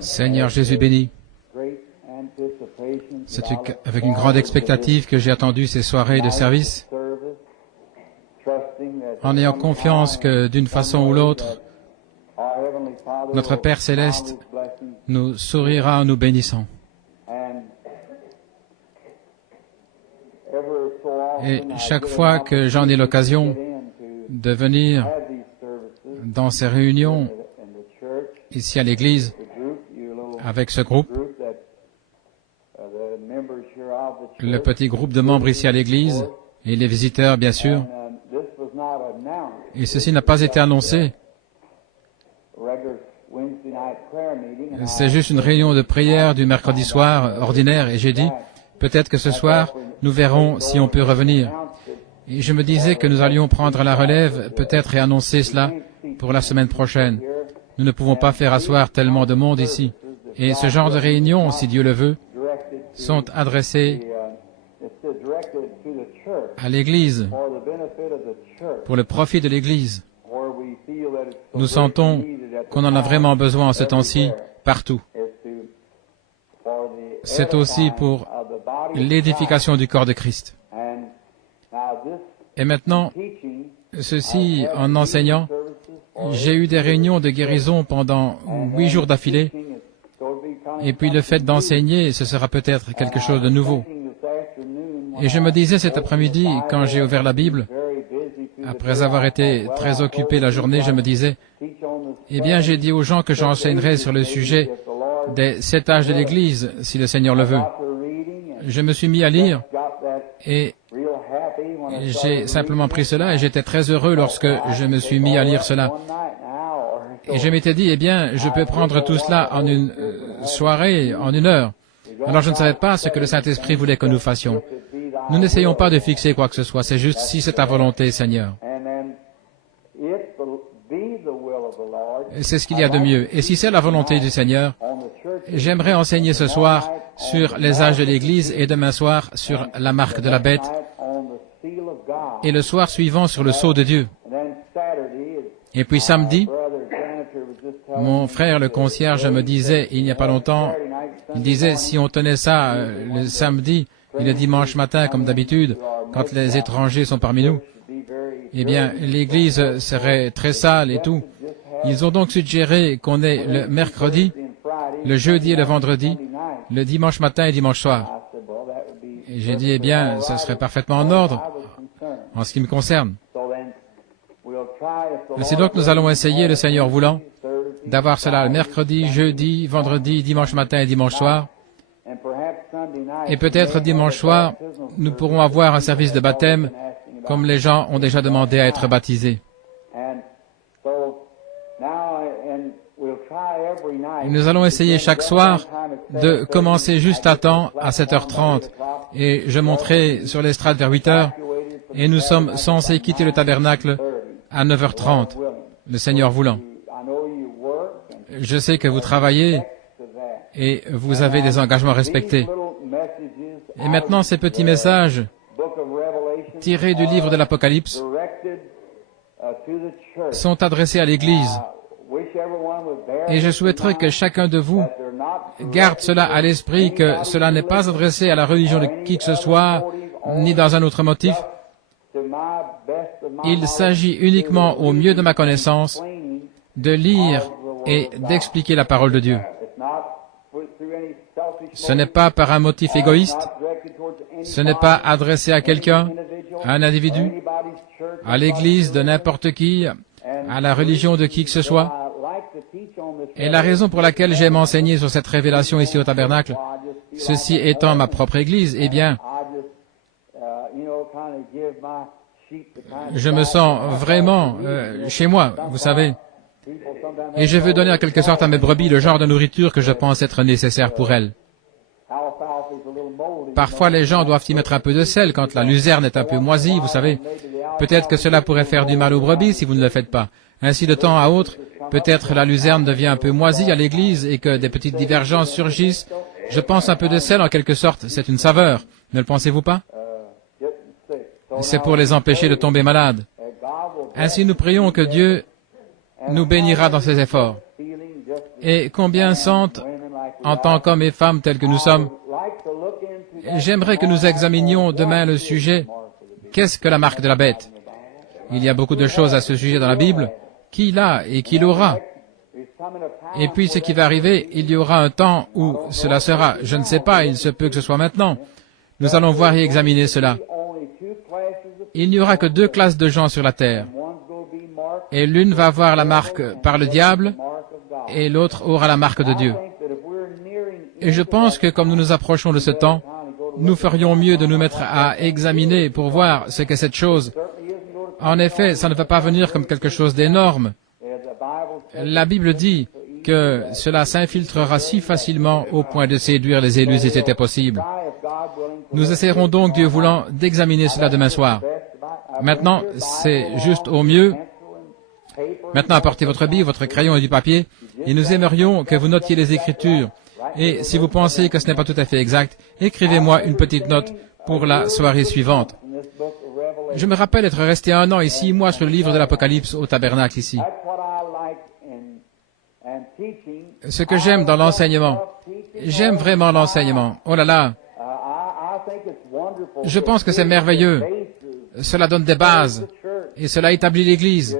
Seigneur Jésus béni, c'est avec une grande expectative que j'ai attendu ces soirées de service, en ayant confiance que d'une façon ou l'autre, notre Père Céleste nous sourira en nous bénissant. Et chaque fois que j'en ai l'occasion de venir dans ces réunions ici à l'église, avec ce groupe, le petit groupe de membres ici à l'église, et les visiteurs bien sûr, et ceci n'a pas été annoncé. C'est juste une réunion de prière du mercredi soir ordinaire, et j'ai dit, peut-être que ce soir, nous verrons si on peut revenir. Et je me disais que nous allions prendre la relève, peut-être et annoncer cela pour la semaine prochaine. Nous ne pouvons pas faire asseoir tellement de monde ici. Et ce genre de réunions, si Dieu le veut, sont adressées à l'Église, pour le profit de l'Église. Nous sentons qu'on en a vraiment besoin en ce temps-ci, partout. C'est aussi pour l'édification du corps de Christ. Et maintenant, ceci en enseignant, j'ai eu des réunions de guérison pendant 8 jours d'affilée, et puis le fait d'enseigner, ce sera peut-être quelque chose de nouveau. Et je me disais cet après-midi, quand j'ai ouvert la Bible, après avoir été très occupé la journée, je me disais, eh bien, j'ai dit aux gens que j'enseignerai sur le sujet des 7 âges de l'Église, si le Seigneur le veut. Je me suis mis à lire, et j'ai simplement pris cela, et j'étais très heureux lorsque je me suis mis à lire cela. Et je m'étais dit, eh bien, je peux prendre tout cela en une soirée, en 1 heure. Alors je ne savais pas ce que le Saint-Esprit voulait que nous fassions. Nous n'essayons pas de fixer quoi que ce soit, c'est juste si c'est ta volonté, Seigneur. C'est ce qu'il y a de mieux. Et si c'est la volonté du Seigneur, j'aimerais enseigner ce soir sur les âges de l'Église et demain soir sur la marque de la bête et le soir suivant sur le sceau de Dieu. Et puis samedi, mon frère le concierge me disait il n'y a pas longtemps, il disait si on tenait ça le samedi et le dimanche matin comme d'habitude, quand les étrangers sont parmi nous, eh bien l'Église serait très sale et tout. Ils ont donc suggéré qu'on ait le mercredi, le jeudi et le vendredi, le dimanche matin et dimanche soir. Et j'ai dit, eh bien, ce serait parfaitement en ordre, en ce qui me concerne. C'est donc nous allons essayer, le Seigneur voulant, d'avoir cela le mercredi, jeudi, vendredi, dimanche matin et dimanche soir. Et peut-être dimanche soir, nous pourrons avoir un service de baptême, comme les gens ont déjà demandé à être baptisés. Et nous allons essayer chaque soir de commencer juste à temps, à 7h30, et je monterai sur l'estrade vers 8h, et nous sommes censés quitter le tabernacle à 9h30, le Seigneur voulant. Je sais que vous travaillez et vous avez des engagements respectés. Et maintenant, ces petits messages tirés du livre de l'Apocalypse sont adressés à l'Église. Et je souhaiterais que chacun de vous garde cela à l'esprit, que cela n'est pas adressé à la religion de qui que ce soit, ni dans un autre motif. Il s'agit uniquement, au mieux de ma connaissance, de lire et d'expliquer la parole de Dieu. Ce n'est pas par un motif égoïste, ce n'est pas adressé à quelqu'un, à un individu, à l'Église de n'importe qui, à la religion de qui que ce soit. Et la raison pour laquelle j'aime enseigner sur cette révélation ici au tabernacle, ceci étant ma propre Église, eh bien, je me sens vraiment chez moi, vous savez. Et je veux donner en quelque sorte à mes brebis le genre de nourriture que je pense être nécessaire pour elles. Parfois, les gens doivent y mettre un peu de sel quand la luzerne est un peu moisie, vous savez. Peut-être que cela pourrait faire du mal aux brebis si vous ne le faites pas. Ainsi, de temps à autre, peut-être la luzerne devient un peu moisie à l'église et que des petites divergences surgissent. Je pense un peu de sel, en quelque sorte, c'est une saveur. Ne le pensez-vous pas? C'est pour les empêcher de tomber malades. Ainsi, nous prions que Dieu nous bénira dans ses efforts. Et combien sentent, en tant qu'hommes et femmes tels que nous sommes, j'aimerais que nous examinions demain le sujet « Qu'est-ce que la marque de la bête ?» Il y a beaucoup de choses à ce sujet dans la Bible. Qui l'a et qui l'aura? Et puis ce qui va arriver, il y aura un temps où cela sera. Je ne sais pas, il se peut que ce soit maintenant. Nous allons voir et examiner cela. Il n'y aura que 2 classes de gens sur la terre. Et l'une va avoir la marque par le diable, et l'autre aura la marque de Dieu. Et je pense que comme nous nous approchons de ce temps, nous ferions mieux de nous mettre à examiner pour voir ce qu'est cette chose. En effet, ça ne va pas venir comme quelque chose d'énorme. La Bible dit que cela s'infiltrera si facilement au point de séduire les élus si c'était possible. Nous essaierons donc, Dieu voulant, d'examiner cela demain soir. Maintenant, c'est juste au mieux. Maintenant, apportez votre Bible, votre crayon et du papier, et nous aimerions que vous notiez les Écritures. Et si vous pensez que ce n'est pas tout à fait exact, écrivez-moi une petite note pour la soirée suivante. Je me rappelle être resté 1 an et 6 mois sur le livre de l'Apocalypse au tabernacle ici. Ce que j'aime dans l'enseignement, j'aime vraiment l'enseignement. Oh là là, je pense que c'est merveilleux. Cela donne des bases et cela établit l'Église.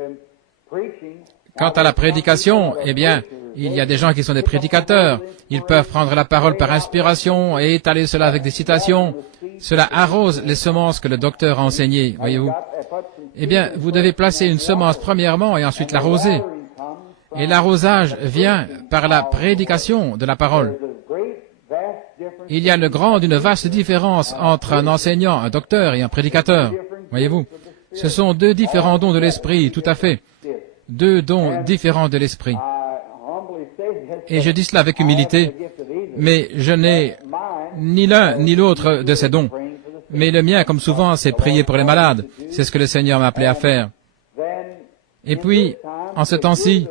Quant à la prédication, eh bien, il y a des gens qui sont des prédicateurs. Ils peuvent prendre la parole par inspiration et étaler cela avec des citations. Cela arrose les semences que le docteur a enseignées, voyez-vous. Eh bien, vous devez placer une semence premièrement et ensuite l'arroser. Et l'arrosage vient par la prédication de la parole. Il y a une vaste différence entre un enseignant, un docteur et un prédicateur, voyez-vous. Ce sont 2 différents dons de l'esprit, tout à fait. 2 dons différents de l'esprit. Et je dis cela avec humilité, mais je n'ai ni l'un ni l'autre de ces dons. Mais le mien, comme souvent, c'est prier pour les malades. C'est ce que le Seigneur m'a appelé à faire. Et puis, en ce temps-ci,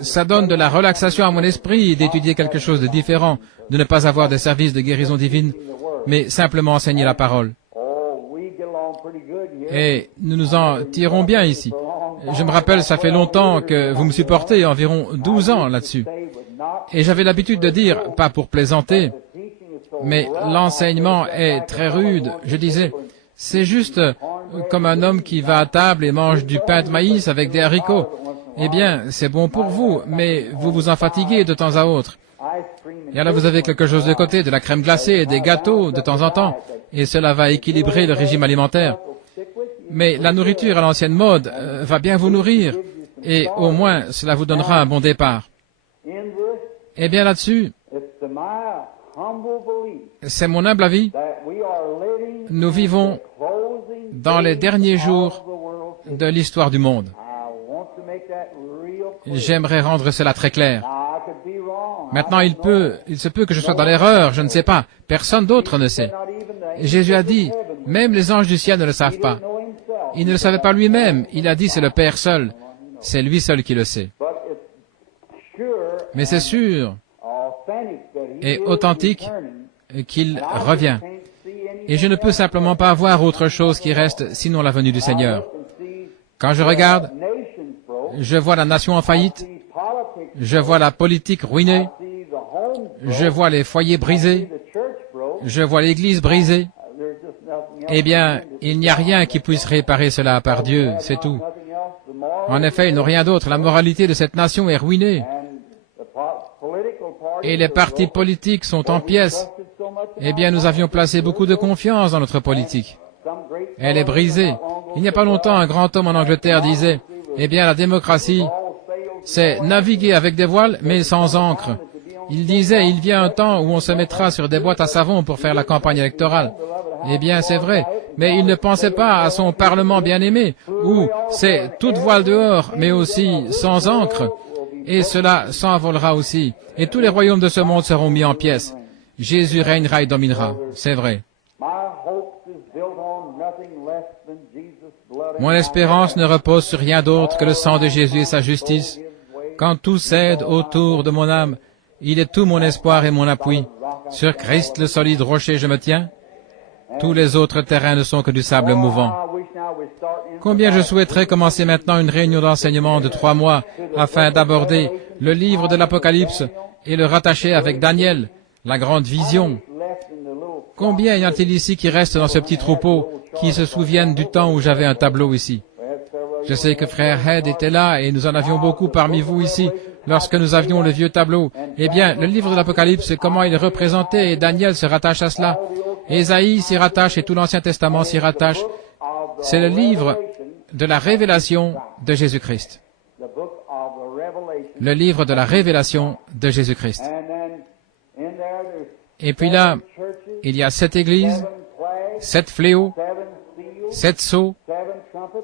ça donne de la relaxation à mon esprit d'étudier quelque chose de différent, de ne pas avoir de service de guérison divine, mais simplement enseigner la parole. Et nous nous en tirons bien ici. Je me rappelle, ça fait longtemps que vous me supportez, environ 12 ans là-dessus. Et j'avais l'habitude de dire, pas pour plaisanter, mais l'enseignement est très rude. Je disais, c'est juste comme un homme qui va à table et mange du pain de maïs avec des haricots. Eh bien, c'est bon pour vous, mais vous vous en fatiguez de temps à autre. Et alors vous avez quelque chose de côté, de la crème glacée et des gâteaux de temps en temps, et cela va équilibrer le régime alimentaire. Mais la nourriture à l'ancienne mode va bien vous nourrir, et au moins cela vous donnera un bon départ. Eh bien là-dessus, c'est mon humble avis, nous vivons dans les derniers jours de l'histoire du monde. J'aimerais rendre cela très clair. Maintenant, il se peut que je sois dans l'erreur, je ne sais pas. Personne d'autre ne sait. Jésus a dit, même les anges du ciel ne le savent pas. Il ne le savait pas lui-même. Il a dit, c'est le Père seul. C'est lui seul qui le sait. Mais c'est sûr et authentique qu'il revient. Et je ne peux simplement pas voir autre chose qui reste sinon la venue du Seigneur. Quand je regarde, je vois la nation en faillite, je vois la politique ruinée, je vois les foyers brisés, je vois l'Église brisée. Eh bien, il n'y a rien qui puisse réparer cela par Dieu, c'est tout. En effet, ils n'ont rien d'autre. La moralité de cette nation est ruinée. Et les partis politiques sont en pièces. Eh bien, nous avions placé beaucoup de confiance dans notre politique. Elle est brisée. Il n'y a pas longtemps, un grand homme en Angleterre disait, eh bien, la démocratie, c'est naviguer avec des voiles, mais sans ancre. Il disait, il vient un temps où on se mettra sur des boîtes à savon pour faire la campagne électorale. Eh bien, c'est vrai, mais il ne pensait pas à son Parlement bien-aimé, où c'est toute voile dehors, mais aussi sans ancre, et cela s'envolera aussi, et tous les royaumes de ce monde seront mis en pièces. Jésus régnera et dominera, c'est vrai. Mon espérance ne repose sur rien d'autre que le sang de Jésus et sa justice. Quand tout cède autour de mon âme, il est tout mon espoir et mon appui. Sur Christ, le solide rocher, je me tiens. Tous les autres terrains ne sont que du sable mouvant. Combien je souhaiterais commencer maintenant une réunion d'enseignement de 3 mois afin d'aborder le livre de l'Apocalypse et le rattacher avec Daniel, la grande vision. Combien y a-t-il ici qui restent dans ce petit troupeau, qui se souviennent du temps où j'avais un tableau ici? Je sais que frère Head était là et nous en avions beaucoup parmi vous ici lorsque nous avions le vieux tableau. Eh bien, le livre de l'Apocalypse, comment il est représenté et Daniel se rattache à cela. Ésaïe s'y rattache et tout l'Ancien Testament s'y rattache. C'est le livre de la révélation de Jésus-Christ. Le livre de la révélation de Jésus-Christ. Et puis là, il y a 7 églises, 7 fléaux, 7 sceaux,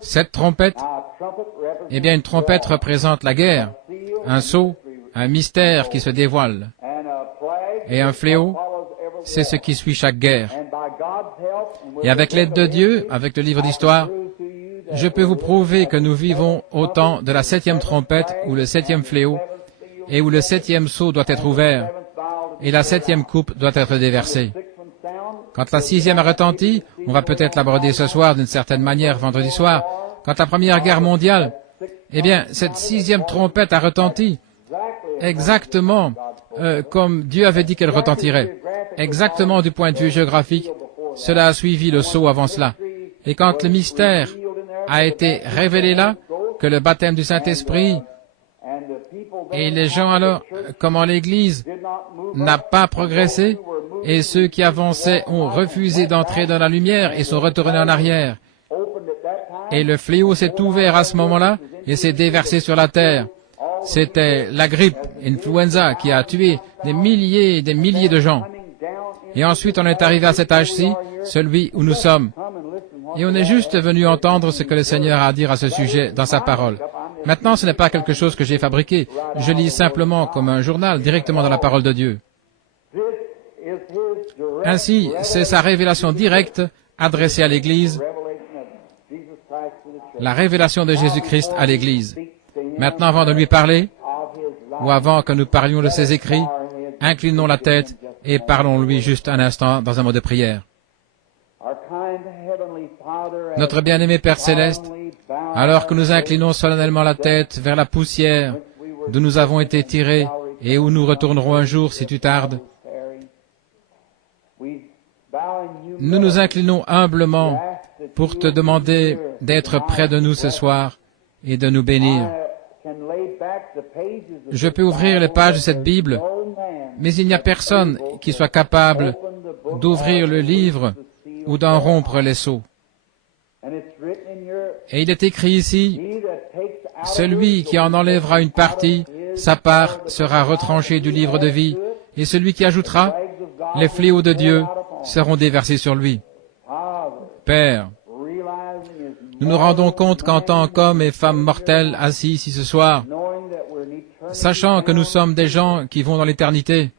7 trompettes. Eh bien, une trompette représente la guerre, un sceau, un mystère qui se dévoile. Et un fléau, c'est ce qui suit chaque guerre. Et avec l'aide de Dieu, avec le livre d'histoire, je peux vous prouver que nous vivons au temps de la 7e trompette ou le 7e fléau, et où le 7e sceau doit être ouvert, et la 7e coupe doit être déversée. Quand la 6e a retenti, on va peut-être l'aborder ce soir d'une certaine manière, vendredi soir, quand la Première Guerre mondiale, eh bien, cette 6e trompette a retenti, exactement comme Dieu avait dit qu'elle retentirait. Exactement du point de vue géographique, cela a suivi le sceau avant cela. Et quand le mystère a été révélé là, que le baptême du Saint-Esprit, et les gens alors, comment l'Église n'a pas progressé, et ceux qui avançaient ont refusé d'entrer dans la lumière et sont retournés en arrière. Et le fléau s'est ouvert à ce moment-là et s'est déversé sur la terre. C'était la grippe, influenza, qui a tué des milliers et des milliers de gens. Et ensuite on est arrivé à cet âge-ci, celui où nous sommes. Et on est juste venu entendre ce que le Seigneur a à dire à ce sujet dans sa parole. Maintenant, ce n'est pas quelque chose que j'ai fabriqué. Je lis simplement comme un journal, directement dans la parole de Dieu. Ainsi, c'est sa révélation directe adressée à l'Église, la révélation de Jésus-Christ à l'Église. Maintenant, avant de lui parler, ou avant que nous parlions de ses écrits, inclinons la tête et parlons-lui juste un instant dans un mot de prière. Notre bien-aimé Père Céleste, alors que nous inclinons solennellement la tête vers la poussière d'où nous avons été tirés et où nous retournerons un jour si tu tardes, nous nous inclinons humblement pour te demander d'être près de nous ce soir et de nous bénir. Je peux ouvrir les pages de cette Bible, mais il n'y a personne qui soit capable d'ouvrir le livre ou d'en rompre les sceaux. Et il est écrit ici, « Celui qui en enlèvera une partie, sa part sera retranchée du livre de vie, et celui qui ajoutera, les fléaux de Dieu seront déversés sur lui. » Père, nous nous rendons compte qu'en tant qu'hommes et femmes mortels assis ici ce soir, sachant que nous sommes des gens qui vont dans l'éternité,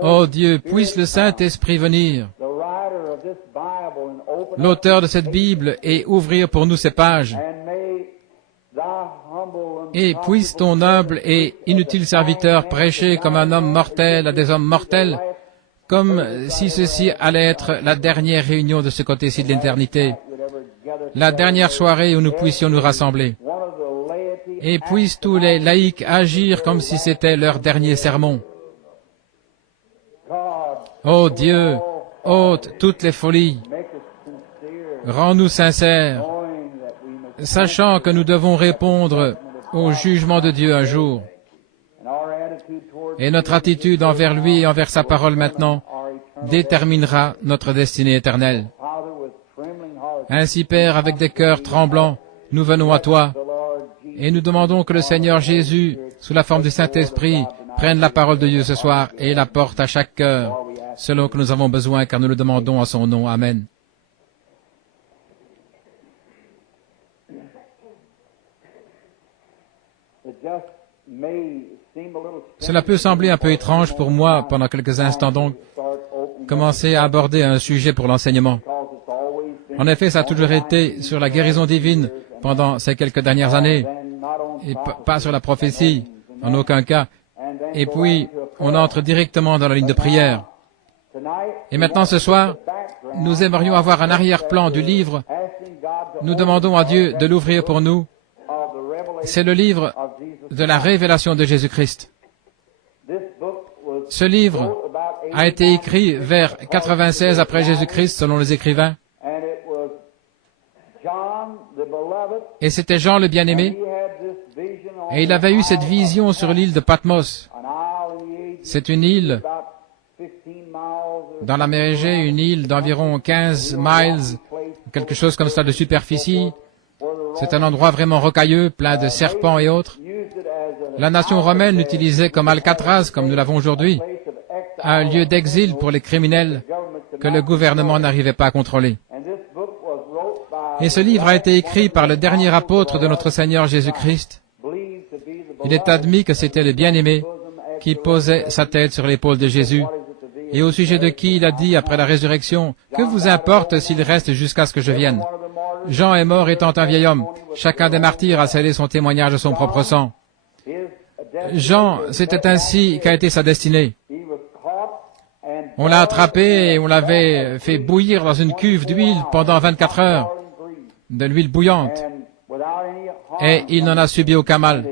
ô Dieu, puisse le Saint-Esprit venir, l'auteur de cette Bible, et ouvrir pour nous ces pages, et puisse ton humble et inutile serviteur prêcher comme un homme mortel à des hommes mortels, comme si ceci allait être la dernière réunion de ce côté-ci de l'éternité, la dernière soirée où nous puissions nous rassembler. Et puissent tous les laïcs agir comme si c'était leur dernier sermon. Ô Dieu, ôte toutes les folies, rends-nous sincères, sachant que nous devons répondre au jugement de Dieu un jour. Et notre attitude envers lui et envers sa parole maintenant déterminera notre destinée éternelle. Ainsi, Père, avec des cœurs tremblants, nous venons à toi et nous demandons que le Seigneur Jésus, sous la forme du Saint-Esprit, prenne la parole de Dieu ce soir et la porte à chaque cœur, selon que nous avons besoin, car nous le demandons à son nom. Amen. Cela peut sembler un peu étrange pour moi, pendant quelques instants donc, commencer à aborder un sujet pour l'enseignement. En effet, ça a toujours été sur la guérison divine pendant ces quelques dernières années, et pas sur la prophétie, en aucun cas. Et puis, on entre directement dans la ligne de prière. Et maintenant, ce soir, nous aimerions avoir un arrière-plan du livre nous demandons à Dieu de l'ouvrir pour nous. C'est le livre de la révélation de Jésus-Christ. Ce livre a été écrit vers 96 après Jésus-Christ, selon les écrivains. Et c'était Jean le bien-aimé. Et il avait eu cette vision sur l'île de Patmos. C'est une île dans la mer Égée, une île d'environ 15 miles, quelque chose comme ça de superficie. C'est un endroit vraiment rocailleux, plein de serpents et autres. La nation romaine l'utilisait comme Alcatraz, comme nous l'avons aujourd'hui, un lieu d'exil pour les criminels que le gouvernement n'arrivait pas à contrôler. Et ce livre a été écrit par le dernier apôtre de notre Seigneur Jésus-Christ. Il est admis que c'était le bien-aimé qui posait sa tête sur l'épaule de Jésus, et au sujet de qui il a dit après la résurrection, « Que vous importe s'il reste jusqu'à ce que je vienne ?» Jean est mort étant un vieil homme. Chacun des martyrs a scellé son témoignage de son propre sang. Jean, c'était ainsi qu'a été sa destinée. On l'a attrapé et on l'avait fait bouillir dans une cuve d'huile pendant 24 heures, de l'huile bouillante, et il n'en a subi aucun mal.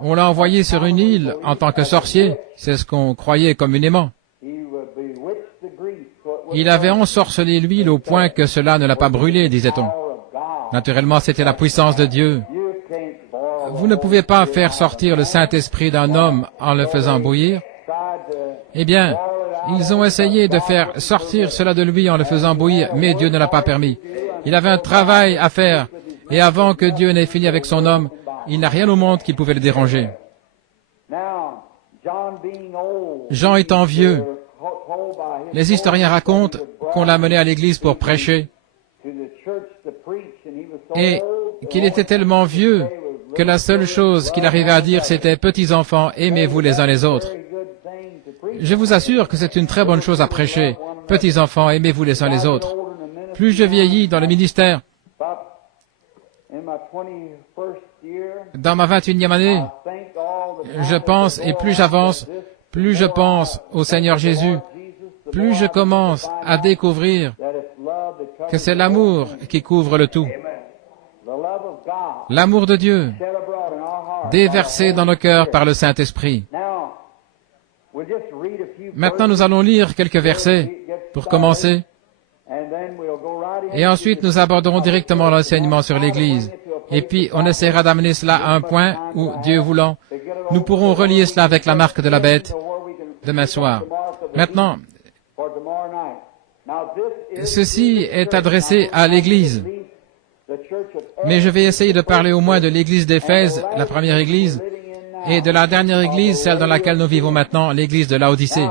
On l'a envoyé sur une île en tant que sorcier, c'est ce qu'on croyait communément. Il avait ensorcelé l'huile au point que cela ne l'a pas brûlé, disait-on. Naturellement, c'était la puissance de Dieu. Vous ne pouvez pas faire sortir le Saint-Esprit d'un homme en le faisant bouillir. Eh bien, ils ont essayé de faire sortir cela de lui en le faisant bouillir, mais Dieu ne l'a pas permis. Il avait un travail à faire, et avant que Dieu n'ait fini avec son homme, il n'a rien au monde qui pouvait le déranger. Jean étant vieux, les historiens racontent qu'on l'a mené à l'église pour prêcher, et qu'il était tellement vieux que la seule chose qu'il arrivait à dire, c'était « Petits enfants, aimez-vous les uns les autres ». Je vous assure que c'est une très bonne chose à prêcher. « Petits enfants, aimez-vous les uns les autres ». Plus je vieillis dans le ministère, dans ma 21e année, je pense, et plus j'avance, plus je pense au Seigneur Jésus, plus je commence à découvrir que c'est l'amour qui couvre le tout. L'amour de Dieu, déversé dans nos cœurs par le Saint-Esprit. Maintenant, nous allons lire quelques versets pour commencer, et ensuite nous aborderons directement l'enseignement sur l'Église. Et puis, on essaiera d'amener cela à un point où, Dieu voulant, nous pourrons relier cela avec la marque de la bête demain soir. Maintenant, ceci est adressé à l'Église. Mais je vais essayer de parler au moins de l'Église d'Éphèse, la première Église, et de la dernière Église, celle dans laquelle nous vivons maintenant, l'Église de Laodicée.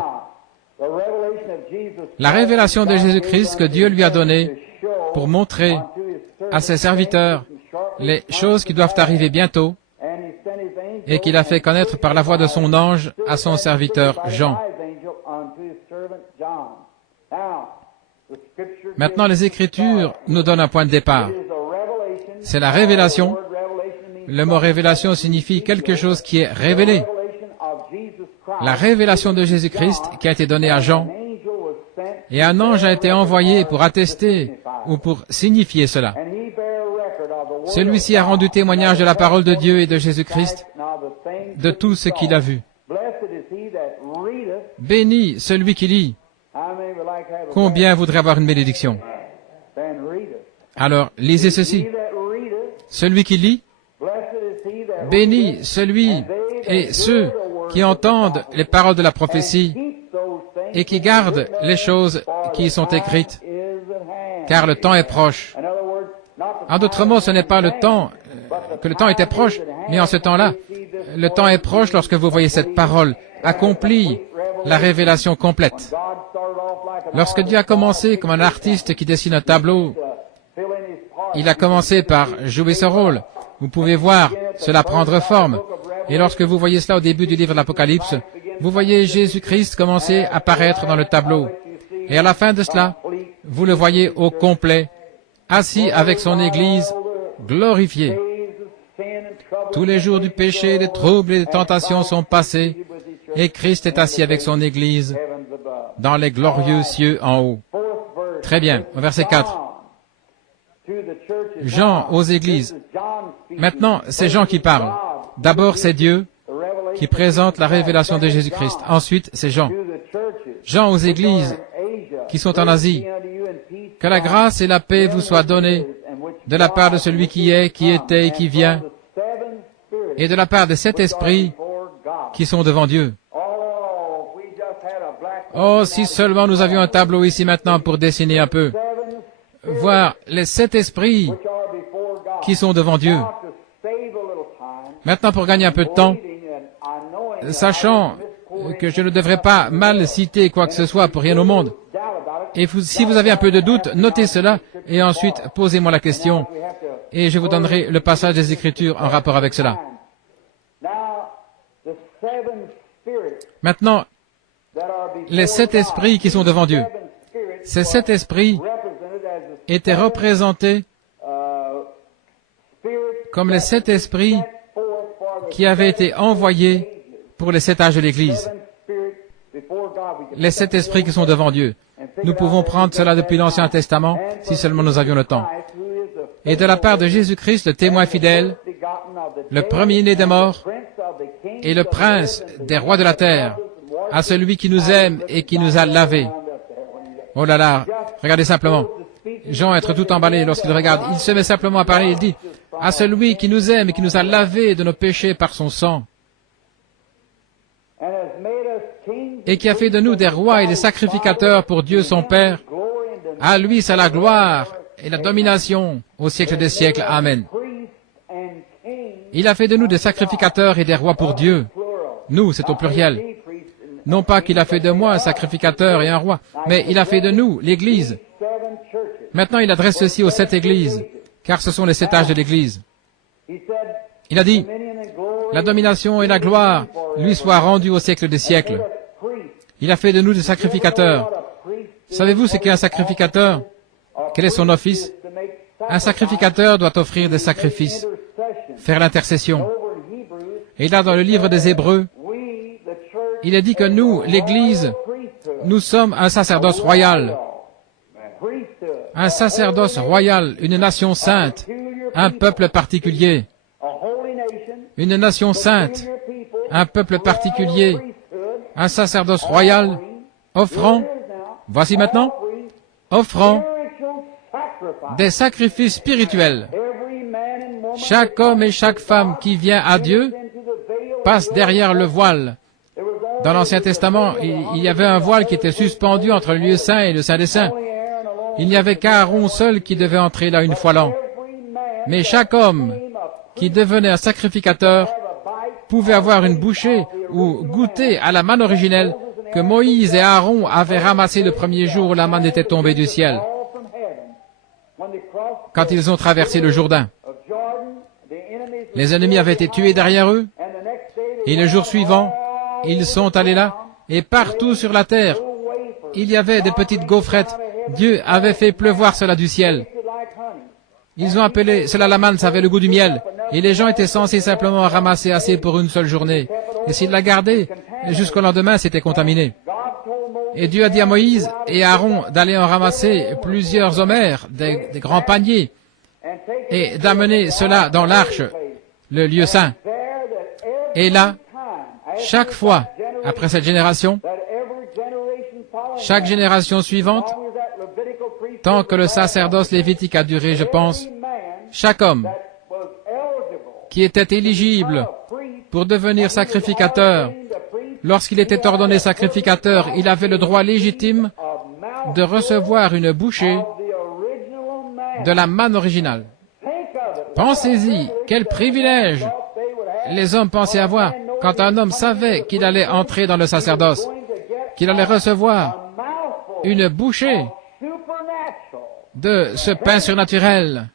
La révélation de Jésus-Christ que Dieu lui a donnée pour montrer à ses serviteurs les choses qui doivent arriver bientôt et qu'il a fait connaître par la voix de son ange à son serviteur Jean. Maintenant, les Écritures nous donnent un point de départ. C'est la révélation. Le mot révélation signifie quelque chose qui est révélé. La révélation de Jésus-Christ qui a été donnée à Jean, et un ange a été envoyé pour attester ou pour signifier cela. Celui-ci a rendu témoignage de la parole de Dieu et de Jésus-Christ, de tout ce qu'il a vu. Béni celui qui lit. Combien voudrait avoir une bénédiction? Alors, lisez ceci. Celui qui lit, béni celui et ceux qui entendent les paroles de la prophétie et qui gardent les choses qui y sont écrites, car le temps est proche. En d'autres mots, ce n'est pas le temps, que le temps était proche, mais en ce temps-là, le temps est proche lorsque vous voyez cette parole accomplie, la révélation complète. Lorsque Dieu a commencé comme un artiste qui dessine un tableau, il a commencé par jouer ce rôle. Vous pouvez voir cela prendre forme. Et lorsque vous voyez cela au début du livre de l'Apocalypse, vous voyez Jésus-Christ commencer à apparaître dans le tableau. Et à la fin de cela, vous le voyez au complet, assis avec son Église, glorifié. Tous les jours du péché, des troubles et des tentations sont passés, et Christ est assis avec son Église dans les glorieux cieux en haut. Très bien, au verset 4. Jean aux églises. Maintenant, c'est Jean qui parle. D'abord, c'est Dieu qui présente la révélation de Jésus-Christ. Ensuite, c'est Jean. Jean aux églises qui sont en Asie. Que la grâce et la paix vous soient données de la part de celui qui est, qui était et qui vient, et de la part des 7 esprits qui sont devant Dieu. Oh, si seulement nous avions un tableau ici maintenant pour dessiner un peu, voir les 7 esprits qui sont devant Dieu. Maintenant, pour gagner un peu de temps, sachant que je ne devrais pas mal citer quoi que ce soit pour rien au monde, et si vous avez un peu de doute, notez cela, et ensuite posez-moi la question, et je vous donnerai le passage des Écritures en rapport avec cela. Maintenant, les 7 esprits qui sont devant Dieu. Ces 7 esprits étaient représentés comme les 7 esprits qui avaient été envoyés pour les 7 âges de l'Église. Les 7 esprits qui sont devant Dieu. Nous pouvons prendre cela depuis l'Ancien Testament, si seulement nous avions le temps. Et de la part de Jésus-Christ, le témoin fidèle, le premier-né des morts, et le prince des rois de la terre, à celui qui nous aime et qui nous a lavés. Oh là là, regardez simplement. Jean est tout emballé lorsqu'il regarde. Il se met simplement à parler, il dit, à celui qui nous aime et qui nous a lavés de nos péchés par son sang, et qui a fait de nous des rois et des sacrificateurs pour Dieu son Père. À lui c'est la gloire et la domination au siècle des siècles. Amen. Il a fait de nous des sacrificateurs et des rois pour Dieu. Nous, c'est au pluriel. Non pas qu'il a fait de moi un sacrificateur et un roi, mais il a fait de nous l'Église. Maintenant, il adresse ceci aux 7 églises, car ce sont les 7 âges de l'Église. Il a dit, la domination et la gloire lui soient rendues au siècle des siècles. Il a fait de nous des sacrificateurs. Savez-vous ce qu'est un sacrificateur? Quel est son office? Un sacrificateur doit offrir des sacrifices, faire l'intercession. Et là, dans le livre des Hébreux, il est dit que nous, l'Église, nous sommes un sacerdoce royal. Un sacerdoce royal, une nation sainte, un peuple particulier. Une nation sainte, un peuple particulier, un sacerdoce royal, offrant, voici maintenant, offrant des sacrifices spirituels. Chaque homme et chaque femme qui vient à Dieu passe derrière le voile. Dans l'Ancien Testament, il y avait un voile qui était suspendu entre le lieu saint et le Saint des Saints. Il n'y avait qu'Aaron seul qui devait entrer là une fois l'an. Mais chaque homme qui devenait un sacrificateur pouvait avoir une bouchée ou goûter à la manne originelle que Moïse et Aaron avaient ramassée le premier jour où la manne était tombée du ciel, quand ils ont traversé le Jourdain. Les ennemis avaient été tués derrière eux, et le jour suivant, ils sont allés là, et partout sur la terre, il y avait des petites gaufrettes. Dieu avait fait pleuvoir cela du ciel. Ils ont appelé cela la manne, ça avait le goût du miel. Et les gens étaient censés simplement ramasser assez pour une seule journée. Et s'ils la gardaient, jusqu'au lendemain, c'était contaminé. Et Dieu a dit à Moïse et à Aaron d'aller en ramasser plusieurs homères, des grands paniers, et d'amener cela dans l'arche, le lieu saint. Et là, chaque fois, après cette génération, chaque génération suivante, tant que le sacerdoce lévitique a duré, je pense, chaque homme qui était éligible pour devenir sacrificateur, lorsqu'il était ordonné sacrificateur, il avait le droit légitime de recevoir une bouchée de la manne originale. Pensez-y, quel privilège les hommes pensaient avoir quand un homme savait qu'il allait entrer dans le sacerdoce, qu'il allait recevoir une bouchée de ce pain surnaturel,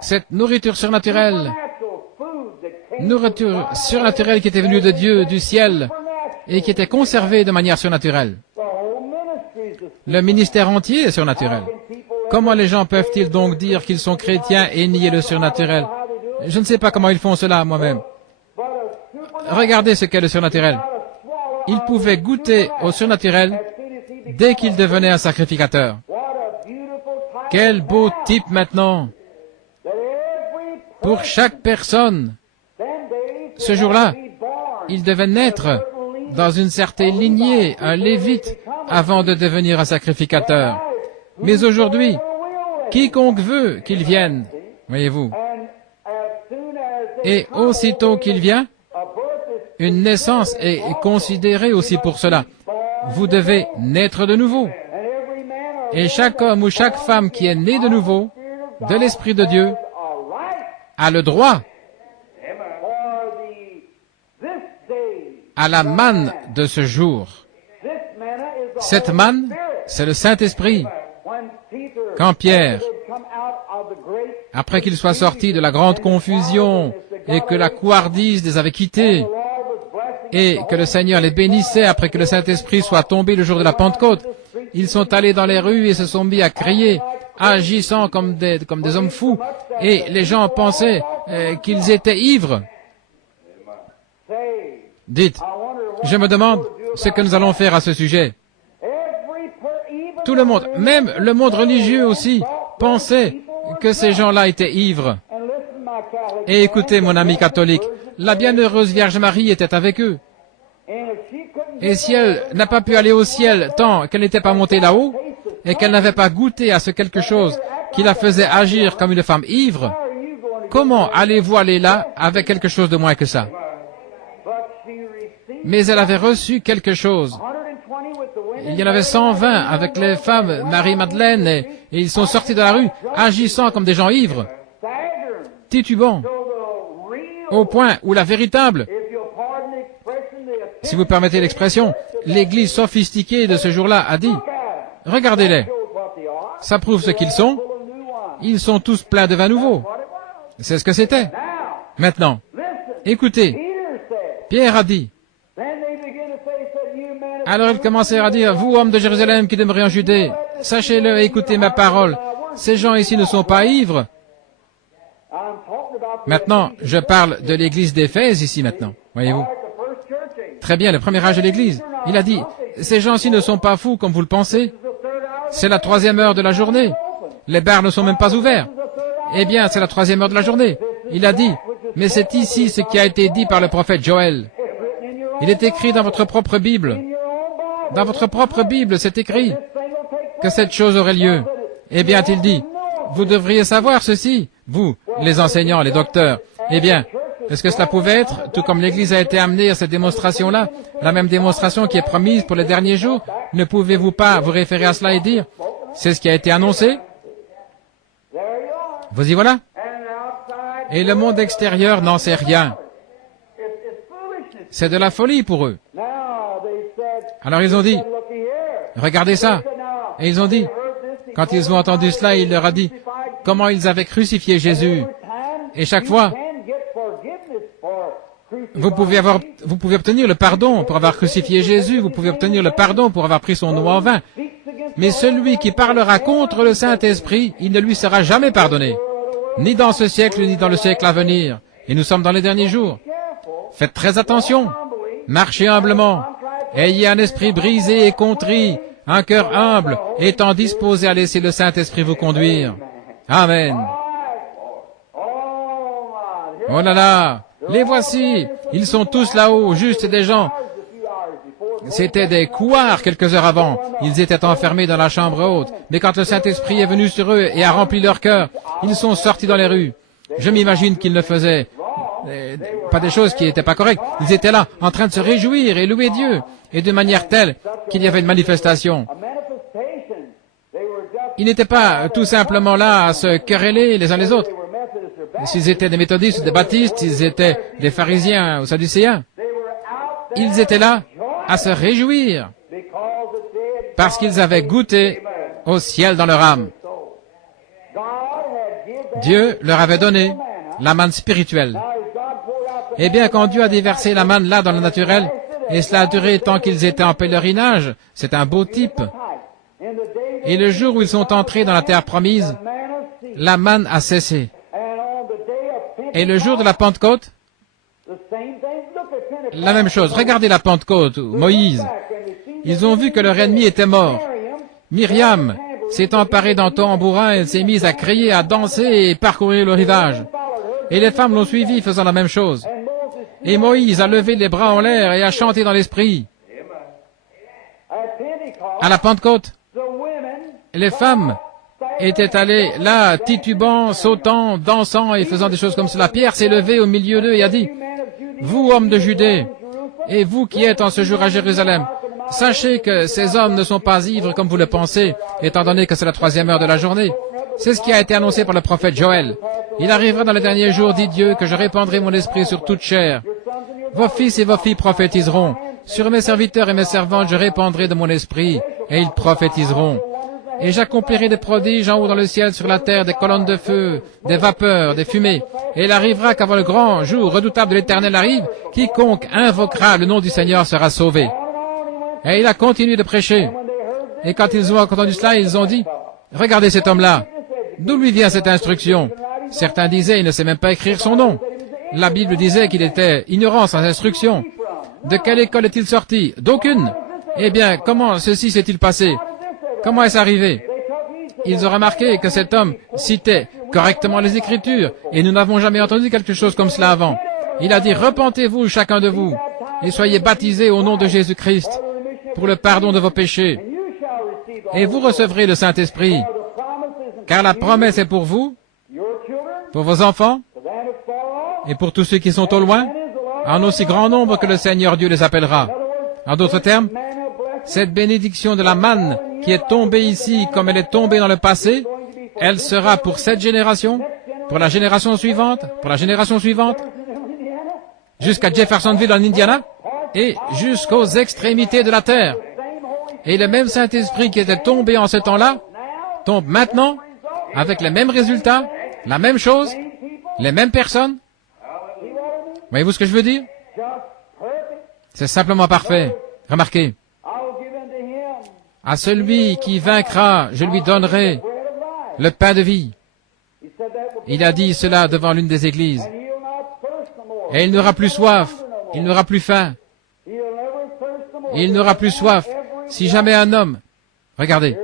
cette nourriture surnaturelle qui était venue de Dieu, du ciel, et qui était conservée de manière surnaturelle. Le ministère entier est surnaturel. Comment les gens peuvent-ils donc dire qu'ils sont chrétiens et nier le surnaturel? Je ne sais pas comment ils font cela moi-même. Regardez ce qu'est le surnaturel. Ils pouvaient goûter au surnaturel dès qu'ils devenaient un sacrificateur. Quel beau type maintenant! Pour chaque personne, ce jour-là, il devait naître dans une certaine lignée, un lévite, avant de devenir un sacrificateur. Mais aujourd'hui, quiconque veut qu'il vienne, voyez-vous, et aussitôt qu'il vient, une naissance est considérée aussi pour cela. Vous devez naître de nouveau. Et chaque homme ou chaque femme qui est né de nouveau, de l'Esprit de Dieu, a le droit à la manne de ce jour. Cette manne, c'est le Saint-Esprit. Quand Pierre, après qu'il soit sorti de la grande confusion et que la couardise les avait quittés, et que le Seigneur les bénissait après que le Saint-Esprit soit tombé le jour de la Pentecôte, ils sont allés dans les rues et se sont mis à crier, agissant comme des hommes fous, et les gens pensaient qu'ils étaient ivres. Dites, je me demande ce que nous allons faire à ce sujet. Tout le monde, même le monde religieux aussi, pensait que ces gens-là étaient ivres. Et écoutez, mon ami catholique, la bienheureuse Vierge Marie était avec eux. Et si elle n'a pas pu aller au ciel tant qu'elle n'était pas montée là-haut, et qu'elle n'avait pas goûté à ce quelque chose qui la faisait agir comme une femme ivre, comment allez-vous aller là avec quelque chose de moins que ça? Mais elle avait reçu quelque chose. Il y en avait 120 avec les femmes Marie-Madeleine et ils sont sortis de la rue, agissant comme des gens ivres, titubants, au point où la véritable, si vous permettez l'expression, l'église sophistiquée de ce jour-là a dit, regardez-les, ça prouve ce qu'ils sont tous pleins de vin nouveau. C'est ce que c'était. Maintenant, écoutez, Pierre a dit, alors ils commencèrent à dire, vous, hommes de Jérusalem qui demeurez en Judée, sachez-le et écoutez ma parole, ces gens ici ne sont pas ivres. Maintenant, je parle de l'église d'Éphèse ici maintenant, voyez-vous. Très bien, le premier âge de l'église. Il a dit, ces gens-ci ne sont pas fous comme vous le pensez. C'est la 3e heure de la journée. Les bars ne sont même pas ouverts. Eh bien, c'est la 3e heure de la journée. Il a dit, mais c'est ici ce qui a été dit par le prophète Joël. Il est écrit dans votre propre Bible. Dans votre propre Bible, c'est écrit que cette chose aurait lieu. Eh bien, a-t-il dit, vous devriez savoir ceci, vous, les enseignants, les docteurs. Eh bien, est-ce que cela pouvait être, tout comme l'Église a été amenée à cette démonstration-là, la même démonstration qui est promise pour les derniers jours? Ne pouvez-vous pas vous référer à cela et dire, c'est ce qui a été annoncé? Vous y voilà. Et le monde extérieur n'en sait rien. C'est de la folie pour eux. Alors ils ont dit, regardez ça. Et ils ont dit, quand ils ont entendu cela, il leur a dit comment ils avaient crucifié Jésus. Et chaque fois, vous pouvez obtenir le pardon pour avoir crucifié Jésus, vous pouvez obtenir le pardon pour avoir pris son eau en vin. Mais celui qui parlera contre le Saint-Esprit, il ne lui sera jamais pardonné. Ni dans ce siècle, ni dans le siècle à venir. Et nous sommes dans les derniers jours. Faites très attention. Marchez humblement. Ayez un esprit brisé et contrit, un cœur humble, étant disposé à laisser le Saint-Esprit vous conduire. Amen. Oh là là, les voici. Ils sont tous là-haut, juste des gens. C'étaient des couards quelques heures avant. Ils étaient enfermés dans la chambre haute. Mais quand le Saint-Esprit est venu sur eux et a rempli leur cœur, ils sont sortis dans les rues. Je m'imagine qu'ils ne faisaient pas des choses qui n'étaient pas correctes. Ils étaient là, en train de se réjouir et louer Dieu. Et de manière telle qu'il y avait une manifestation. Ils n'étaient pas tout simplement là à se quereller les uns les autres. S'ils étaient des méthodistes ou des baptistes, s'ils étaient des pharisiens ou sadducéens, ils étaient là à se réjouir parce qu'ils avaient goûté au ciel dans leur âme. Dieu leur avait donné la manne spirituelle. Eh bien, quand Dieu a déversé la manne là dans le naturel, et cela a duré tant qu'ils étaient en pèlerinage, c'est un beau type. Et le jour où ils sont entrés dans la terre promise, la manne a cessé. Et le jour de la Pentecôte, la même chose. Regardez la Pentecôte, Moïse. Ils ont vu que leur ennemi était mort. Myriam s'est emparée d'un tambourin, elle s'est mise à crier, à danser et parcourir le rivage. Et les femmes l'ont suivi faisant la même chose. Et Moïse a levé les bras en l'air et a chanté dans l'esprit. À la Pentecôte, les femmes étaient allées là, titubant, sautant, dansant et faisant des choses comme cela. Pierre s'est levé au milieu d'eux et a dit, « Vous, hommes de Judée, et vous qui êtes en ce jour à Jérusalem, sachez que ces hommes ne sont pas ivres comme vous le pensez, étant donné que c'est la 3e heure de la journée. C'est ce qui a été annoncé par le prophète Joël. Il arrivera dans les derniers jours, dit Dieu, que je répandrai mon esprit sur toute chair. Vos fils et vos filles prophétiseront. Sur mes serviteurs et mes servantes, je répandrai de mon esprit, et ils prophétiseront. Et j'accomplirai des prodiges en haut dans le ciel, sur la terre, des colonnes de feu, des vapeurs, des fumées. Et il arrivera qu'avant le grand jour redoutable de l'Éternel arrive, quiconque invoquera le nom du Seigneur sera sauvé. » Et il a continué de prêcher. Et quand ils ont entendu cela, ils ont dit, « Regardez cet homme-là. D'où lui vient cette instruction? » Certains disaient, il ne sait même pas écrire son nom. La Bible disait qu'il était ignorant sans instruction. De quelle école est-il sorti? D'aucune. Eh bien, comment ceci s'est-il passé? Comment est-ce arrivé? Ils ont remarqué que cet homme citait correctement les Écritures, et nous n'avons jamais entendu quelque chose comme cela avant. Il a dit, repentez-vous chacun de vous, et soyez baptisés au nom de Jésus-Christ, pour le pardon de vos péchés, et vous recevrez le Saint-Esprit, car la promesse est pour vous, pour vos enfants, et pour tous ceux qui sont au loin, en aussi grand nombre que le Seigneur Dieu les appellera. En d'autres termes, cette bénédiction de la manne qui est tombée ici comme elle est tombée dans le passé, elle sera pour cette génération, pour la génération suivante, pour la génération suivante, jusqu'à Jeffersonville en Indiana, et jusqu'aux extrémités de la terre. Et le même Saint-Esprit qui était tombé en ce temps-là, tombe maintenant, avec les mêmes résultats, la même chose, les mêmes personnes. Voyez-vous ce que je veux dire? C'est simplement parfait. Remarquez. À celui qui vaincra, je lui donnerai le pain de vie. Il a dit cela devant l'une des églises. Et il n'aura plus soif, il n'aura plus faim. Il n'aura plus soif. Si jamais un homme, regardez,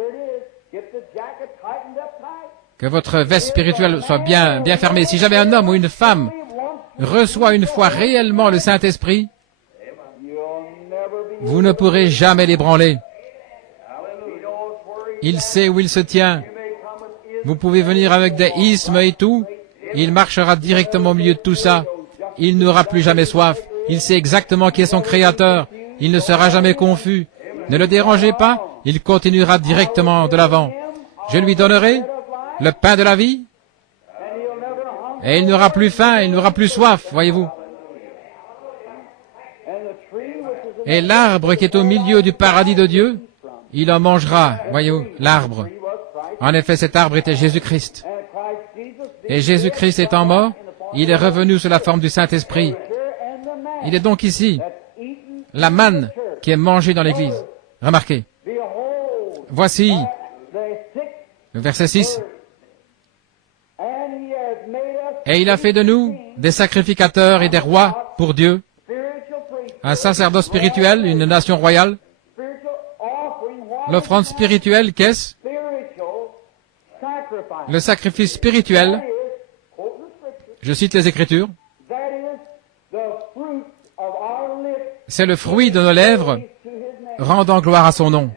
que votre veste spirituelle soit bien fermée, si jamais un homme ou une femme reçoit une fois réellement le Saint-Esprit, vous ne pourrez jamais l'ébranler. Il sait où il se tient. Vous pouvez venir avec des isthmes et tout. Il marchera directement au milieu de tout ça. Il n'aura plus jamais soif. Il sait exactement qui est son Créateur. Il ne sera jamais confus. Ne le dérangez pas. Il continuera directement de l'avant. Je lui donnerai le pain de la vie. Et il n'aura plus faim, il n'aura plus soif, voyez-vous. Et l'arbre qui est au milieu du paradis de Dieu, il en mangera, voyez-vous, l'arbre. En effet, cet arbre était Jésus-Christ. Et Jésus-Christ étant mort, il est revenu sous la forme du Saint-Esprit. Il est donc ici, la manne qui est mangée dans l'Église. Remarquez. Voici, le verset 6. Et il a fait de nous des sacrificateurs et des rois pour Dieu, un sacerdoce spirituel, une nation royale. L'offrande spirituelle, qu'est-ce? Le sacrifice spirituel, je cite les Écritures, c'est le fruit de nos lèvres, rendant gloire à son nom.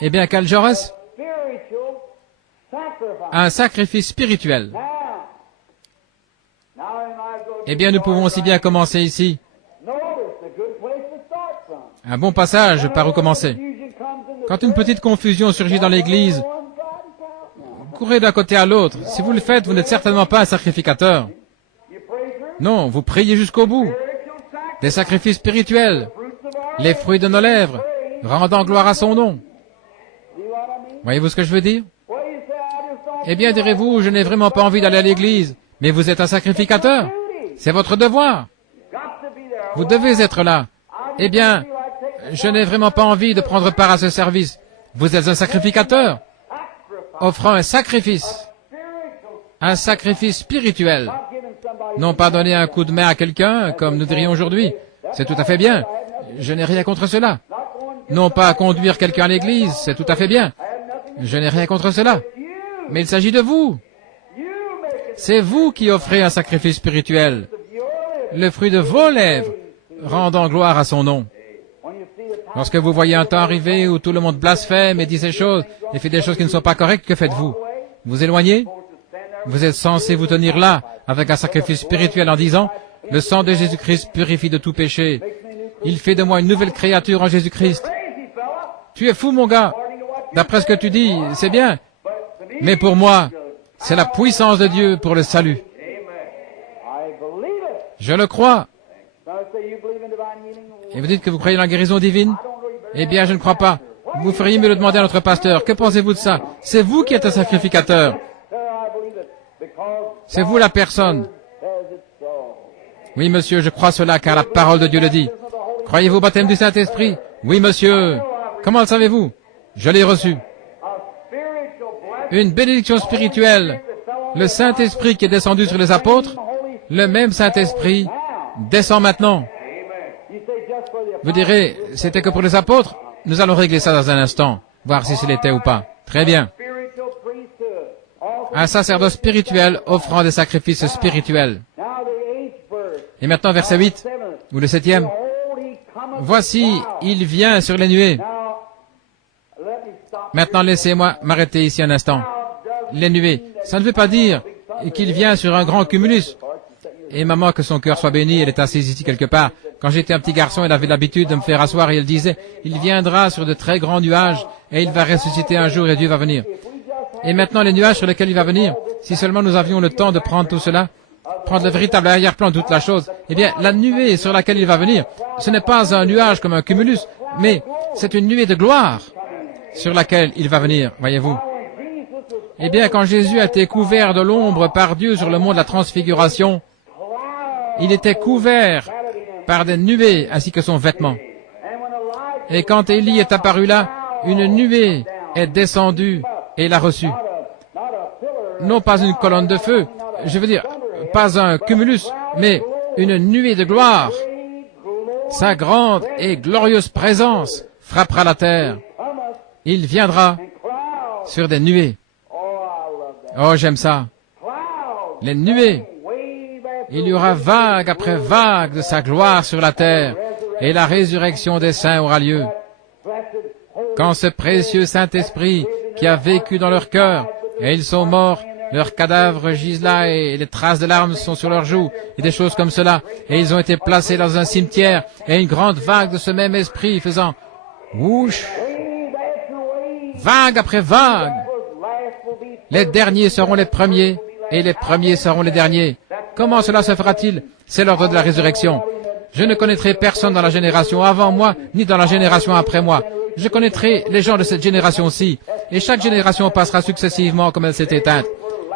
Eh bien, quel genre est-ce? Un sacrifice spirituel. Eh bien, nous pouvons aussi bien commencer ici. Un bon passage par où commencer. Quand une petite confusion surgit dans l'Église, courez d'un côté à l'autre. Si vous le faites, vous n'êtes certainement pas un sacrificateur. Non, vous priez jusqu'au bout. Des sacrifices spirituels, les fruits de nos lèvres, rendant gloire à son nom. Voyez-vous ce que je veux dire? Eh bien, direz-vous, je n'ai vraiment pas envie d'aller à l'église, mais vous êtes un sacrificateur. C'est votre devoir. Vous devez être là. Eh bien, je n'ai vraiment pas envie de prendre part à ce service. Vous êtes un sacrificateur, offrant un sacrifice spirituel. Non pas donner un coup de main à quelqu'un, comme nous dirions aujourd'hui. C'est tout à fait bien. Je n'ai rien contre cela. Non pas conduire quelqu'un à l'église, c'est tout à fait bien. Je n'ai rien contre cela. Mais il s'agit de vous. C'est vous qui offrez un sacrifice spirituel, le fruit de vos lèvres, rendant gloire à son nom. Lorsque vous voyez un temps arriver où tout le monde blasphème et dit ces choses et fait des choses qui ne sont pas correctes, que faites-vous? Vous éloignez? Vous êtes censé vous tenir là avec un sacrifice spirituel en disant « Le sang de Jésus-Christ purifie de tout péché. Il fait de moi une nouvelle créature en Jésus-Christ. » Tu es fou, mon gars. D'après ce que tu dis, c'est bien. Mais pour moi, c'est la puissance de Dieu pour le salut. Je le crois. Et vous dites que vous croyez dans la guérison divine? Eh bien, je ne crois pas. Vous feriez mieux de demander à notre pasteur. Que pensez-vous de ça? C'est vous qui êtes un sacrificateur. C'est vous la personne. Oui, monsieur, je crois cela, car la parole de Dieu le dit. Croyez-vous au baptême du Saint-Esprit? Oui, monsieur. Comment le savez-vous? Je l'ai reçu. Une bénédiction spirituelle. Le Saint-Esprit qui est descendu sur les apôtres, le même Saint-Esprit descend maintenant. Vous direz, c'était que pour les apôtres? Nous allons régler ça dans un instant, voir si ce l'était ou pas. Très bien. Un sacerdoce spirituel offrant des sacrifices spirituels. Et maintenant, verset 8, ou le 7e. Voici, il vient sur les nuées. Maintenant, laissez-moi m'arrêter ici un instant. Les nuées, ça ne veut pas dire qu'il vient sur un grand cumulus. Et maman, que son cœur soit béni, elle est assise ici quelque part. Quand j'étais un petit garçon, elle avait l'habitude de me faire asseoir et elle disait, il viendra sur de très grands nuages et il va ressusciter un jour et Dieu va venir. Et maintenant, les nuages sur lesquels il va venir, si seulement nous avions le temps de prendre tout cela, prendre le véritable arrière-plan de toute la chose, eh bien, la nuée sur laquelle il va venir, ce n'est pas un nuage comme un cumulus, mais c'est une nuée de gloire sur laquelle il va venir, voyez-vous. Eh bien, quand Jésus a été couvert de l'ombre par Dieu sur le mont de la transfiguration, il était couvert par des nuées ainsi que son vêtement. Et quand Élie est apparu là, une nuée est descendue et l'a reçu. Non pas une colonne de feu, je veux dire, pas un cumulus, mais une nuée de gloire. Sa grande et glorieuse présence frappera la terre. Il viendra sur des nuées. Oh, j'aime ça. Les nuées. Il y aura vague après vague de sa gloire sur la terre, et la résurrection des saints aura lieu. Quand ce précieux Saint-Esprit qui a vécu dans leur cœur, et ils sont morts, leurs cadavres gisent là, et les traces de larmes sont sur leurs joues, et des choses comme cela, et ils ont été placés dans un cimetière, et une grande vague de ce même esprit faisant whoosh, vague après vague. Les derniers seront les premiers, et les premiers seront les derniers. Comment cela se fera-t-il? C'est l'ordre de la résurrection. Je ne connaîtrai personne dans la génération avant moi, ni dans la génération après moi. Je connaîtrai les gens de cette génération-ci, et chaque génération passera successivement comme elle s'est éteinte.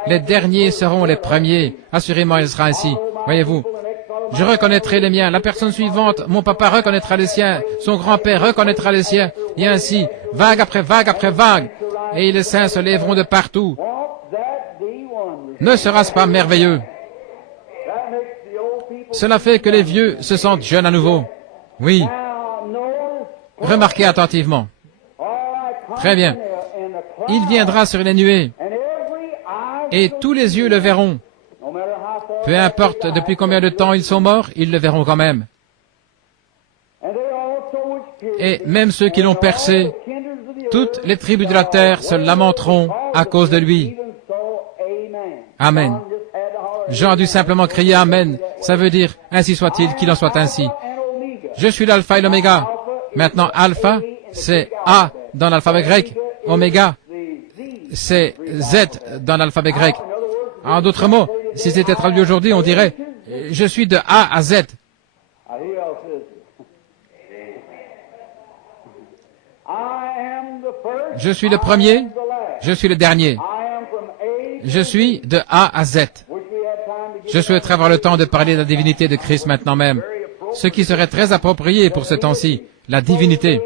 Les derniers seront les premiers. Assurément, il sera ainsi. Voyez-vous, je reconnaîtrai les miens. La personne suivante, mon papa reconnaîtra les siens. Son grand-père reconnaîtra les siens. Et ainsi, vague après vague après vague. Et les saints se lèveront de partout. Ne sera-ce pas merveilleux? Cela fait que les vieux se sentent jeunes à nouveau. Oui. Remarquez attentivement. Très bien. Il viendra sur les nuées. Et tous les yeux le verront. Peu importe depuis combien de temps ils sont morts, ils le verront quand même. Et même ceux qui l'ont percé, toutes les tribus de la terre se lamenteront à cause de lui. Amen. Jean a dû simplement crier Amen. Ça veut dire, ainsi soit-il, qu'il en soit ainsi. Je suis l'alpha et l'oméga. Maintenant, alpha, c'est A dans l'alphabet grec. Oméga, c'est Z dans l'alphabet grec. En d'autres mots, si c'était traduit aujourd'hui, on dirait, je suis de A à Z. Je suis le premier, je suis le dernier. Je suis de A à Z. Je souhaiterais avoir le temps de parler de la divinité de Christ maintenant même, ce qui serait très approprié pour ce temps-ci, la divinité.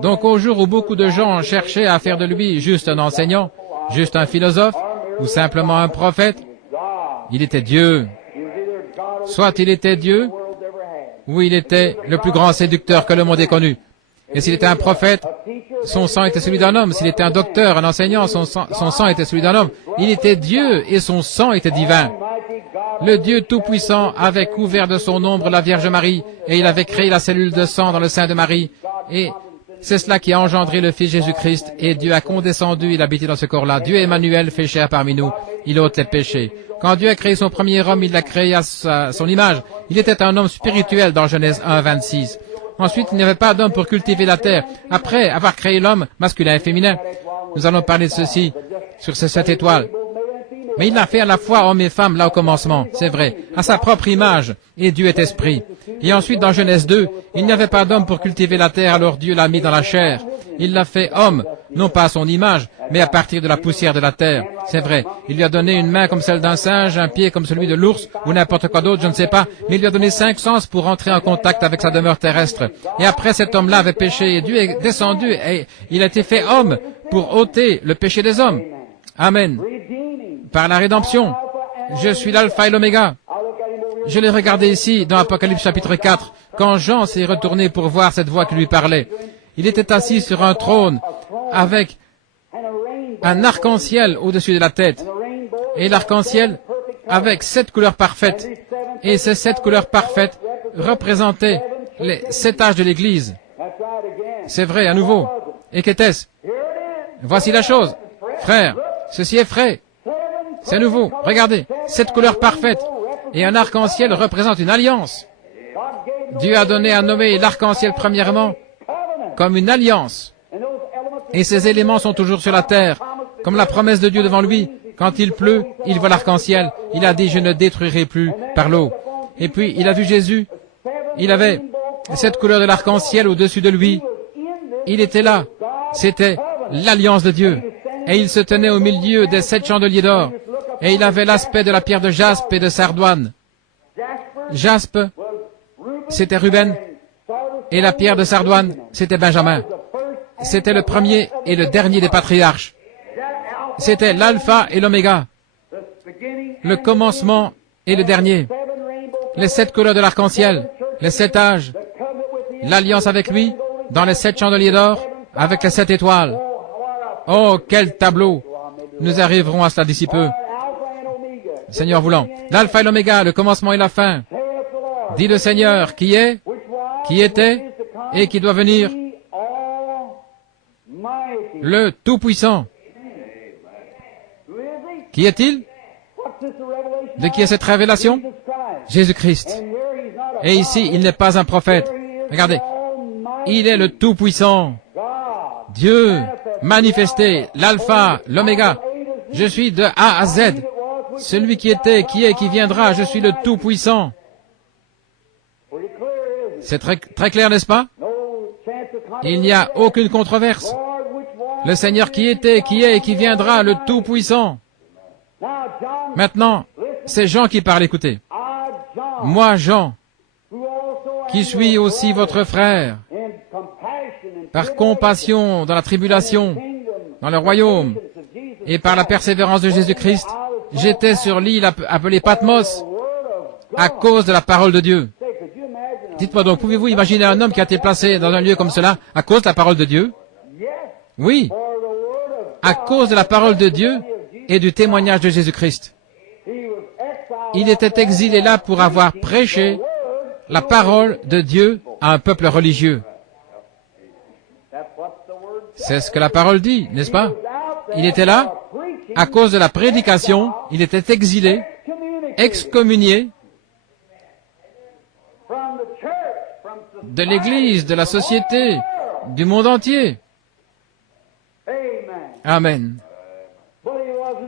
Donc au jour où beaucoup de gens cherchaient à faire de lui juste un enseignant, juste un philosophe, ou simplement un prophète, il était Dieu. Soit il était Dieu, ou il était le plus grand séducteur que le monde ait connu. Et s'il était un prophète, son sang était celui d'un homme. S'il était un docteur, un enseignant, son sang était celui d'un homme. Il était Dieu et son sang était divin. Le Dieu Tout-Puissant avait couvert de son ombre la Vierge Marie et il avait créé la cellule de sang dans le sein de Marie. Et c'est cela qui a engendré le Fils Jésus-Christ. Et Dieu a condescendu, il habitait dans ce corps-là. Dieu Emmanuel fait chair parmi nous. Il ôte les péchés. Quand Dieu a créé son premier homme, il l'a créé à son image. Il était un homme spirituel dans Genèse 1, 26. Ensuite, il n'y avait pas d'homme pour cultiver la terre. Après avoir créé l'homme, masculin et féminin, nous allons parler de ceci, sur ces 7 étoiles. Mais il l'a fait à la fois homme et femme, là au commencement, c'est vrai, à sa propre image, et Dieu est esprit. Et ensuite, dans Genèse 2, il n'y avait pas d'homme pour cultiver la terre, alors Dieu l'a mis dans la chair. Il l'a fait homme, non pas à son image, mais à partir de la poussière de la terre. C'est vrai, il lui a donné une main comme celle d'un singe, un pied comme celui de l'ours, ou n'importe quoi d'autre, je ne sais pas, mais il lui a donné 5 sens pour entrer en contact avec sa demeure terrestre. Et après, cet homme-là avait péché, et Dieu est descendu, et il a été fait homme pour ôter le péché des hommes. Amen. Par la rédemption, je suis l'alpha et l'oméga. Je l'ai regardé ici, dans Apocalypse chapitre 4, quand Jean s'est retourné pour voir cette voix qui lui parlait. Il était assis sur un trône avec un arc-en-ciel au-dessus de la tête. Et l'arc-en-ciel avec 7 couleurs parfaites. Et ces 7 couleurs parfaites représentaient les 7 âges de l'Église. C'est vrai, à nouveau. Et qu'était-ce? Voici la chose. Frère, ceci est frais. C'est nouveau. Regardez, 7 couleurs parfaites. Et un arc-en-ciel représente une alliance. Dieu a donné à Noé l'arc-en-ciel premièrement comme une alliance. Et ces éléments sont toujours sur la terre, comme la promesse de Dieu devant lui. Quand il pleut, il voit l'arc-en-ciel. Il a dit, je ne détruirai plus par l'eau. Et puis, il a vu Jésus. Il avait cette couleur de l'arc-en-ciel au-dessus de lui. Il était là. C'était l'alliance de Dieu. Et il se tenait au milieu des 7 chandeliers d'or. Et il avait l'aspect de la pierre de jaspe et de sardoine. Jaspe, c'était Ruben. Et la pierre de sardoine, c'était Benjamin. C'était le premier et le dernier des patriarches. C'était l'alpha et l'oméga. Le commencement et le dernier. Les 7 couleurs de l'arc-en-ciel. Les 7 âges. L'alliance avec lui, dans les 7 chandeliers d'or, avec les 7 étoiles. Oh, quel tableau! Nous arriverons à cela d'ici peu. Seigneur voulant. L'alpha et l'oméga, le commencement et la fin. Dit le Seigneur, qui est, qui était, et qui doit venir. Le Tout-Puissant. Qui est-il? De qui est cette révélation? Jésus-Christ. Et ici, il n'est pas un prophète. Regardez. Il est le Tout-Puissant. Dieu manifesté, l'alpha, l'oméga. Je suis de A à Z. Celui qui était, qui est, qui viendra, je suis le Tout-Puissant. C'est très clair, n'est-ce pas? Il n'y a aucune controverse. Le Seigneur qui était, qui est et qui viendra, le Tout-Puissant. Maintenant, c'est Jean qui parle, écoutez. Moi, Jean, qui suis aussi votre frère, par compassion dans la tribulation, dans le royaume, et par la persévérance de Jésus-Christ, j'étais sur l'île appelée Patmos à cause de la parole de Dieu. Dites-moi donc, pouvez-vous imaginer un homme qui a été placé dans un lieu comme cela à cause de la parole de Dieu? Oui, à cause de la parole de Dieu et du témoignage de Jésus-Christ. Il était exilé là pour avoir prêché la parole de Dieu à un peuple religieux. C'est ce que la parole dit, n'est-ce pas? Il était là à cause de la prédication, il était exilé, excommunié de l'Église, de la société, du monde entier. Amen.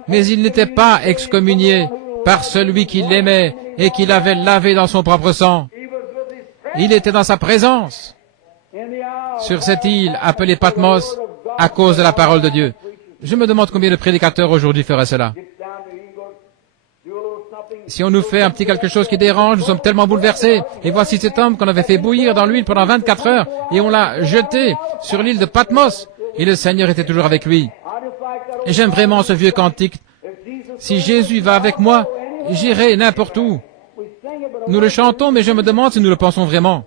Mais il n'était pas excommunié par celui qui l'aimait et qui l'avait lavé dans son propre sang. Il était dans sa présence, sur cette île appelée Patmos, à cause de la parole de Dieu. Je me demande combien de prédicateurs aujourd'hui feraient cela. Si on nous fait un petit quelque chose qui dérange, nous sommes tellement bouleversés. Et voici cet homme qu'on avait fait bouillir dans l'huile pendant 24 heures, et on l'a jeté sur l'île de Patmos, et le Seigneur était toujours avec lui. Et j'aime vraiment ce vieux cantique. Si Jésus va avec moi, j'irai n'importe où. Nous le chantons, mais je me demande si nous le pensons vraiment.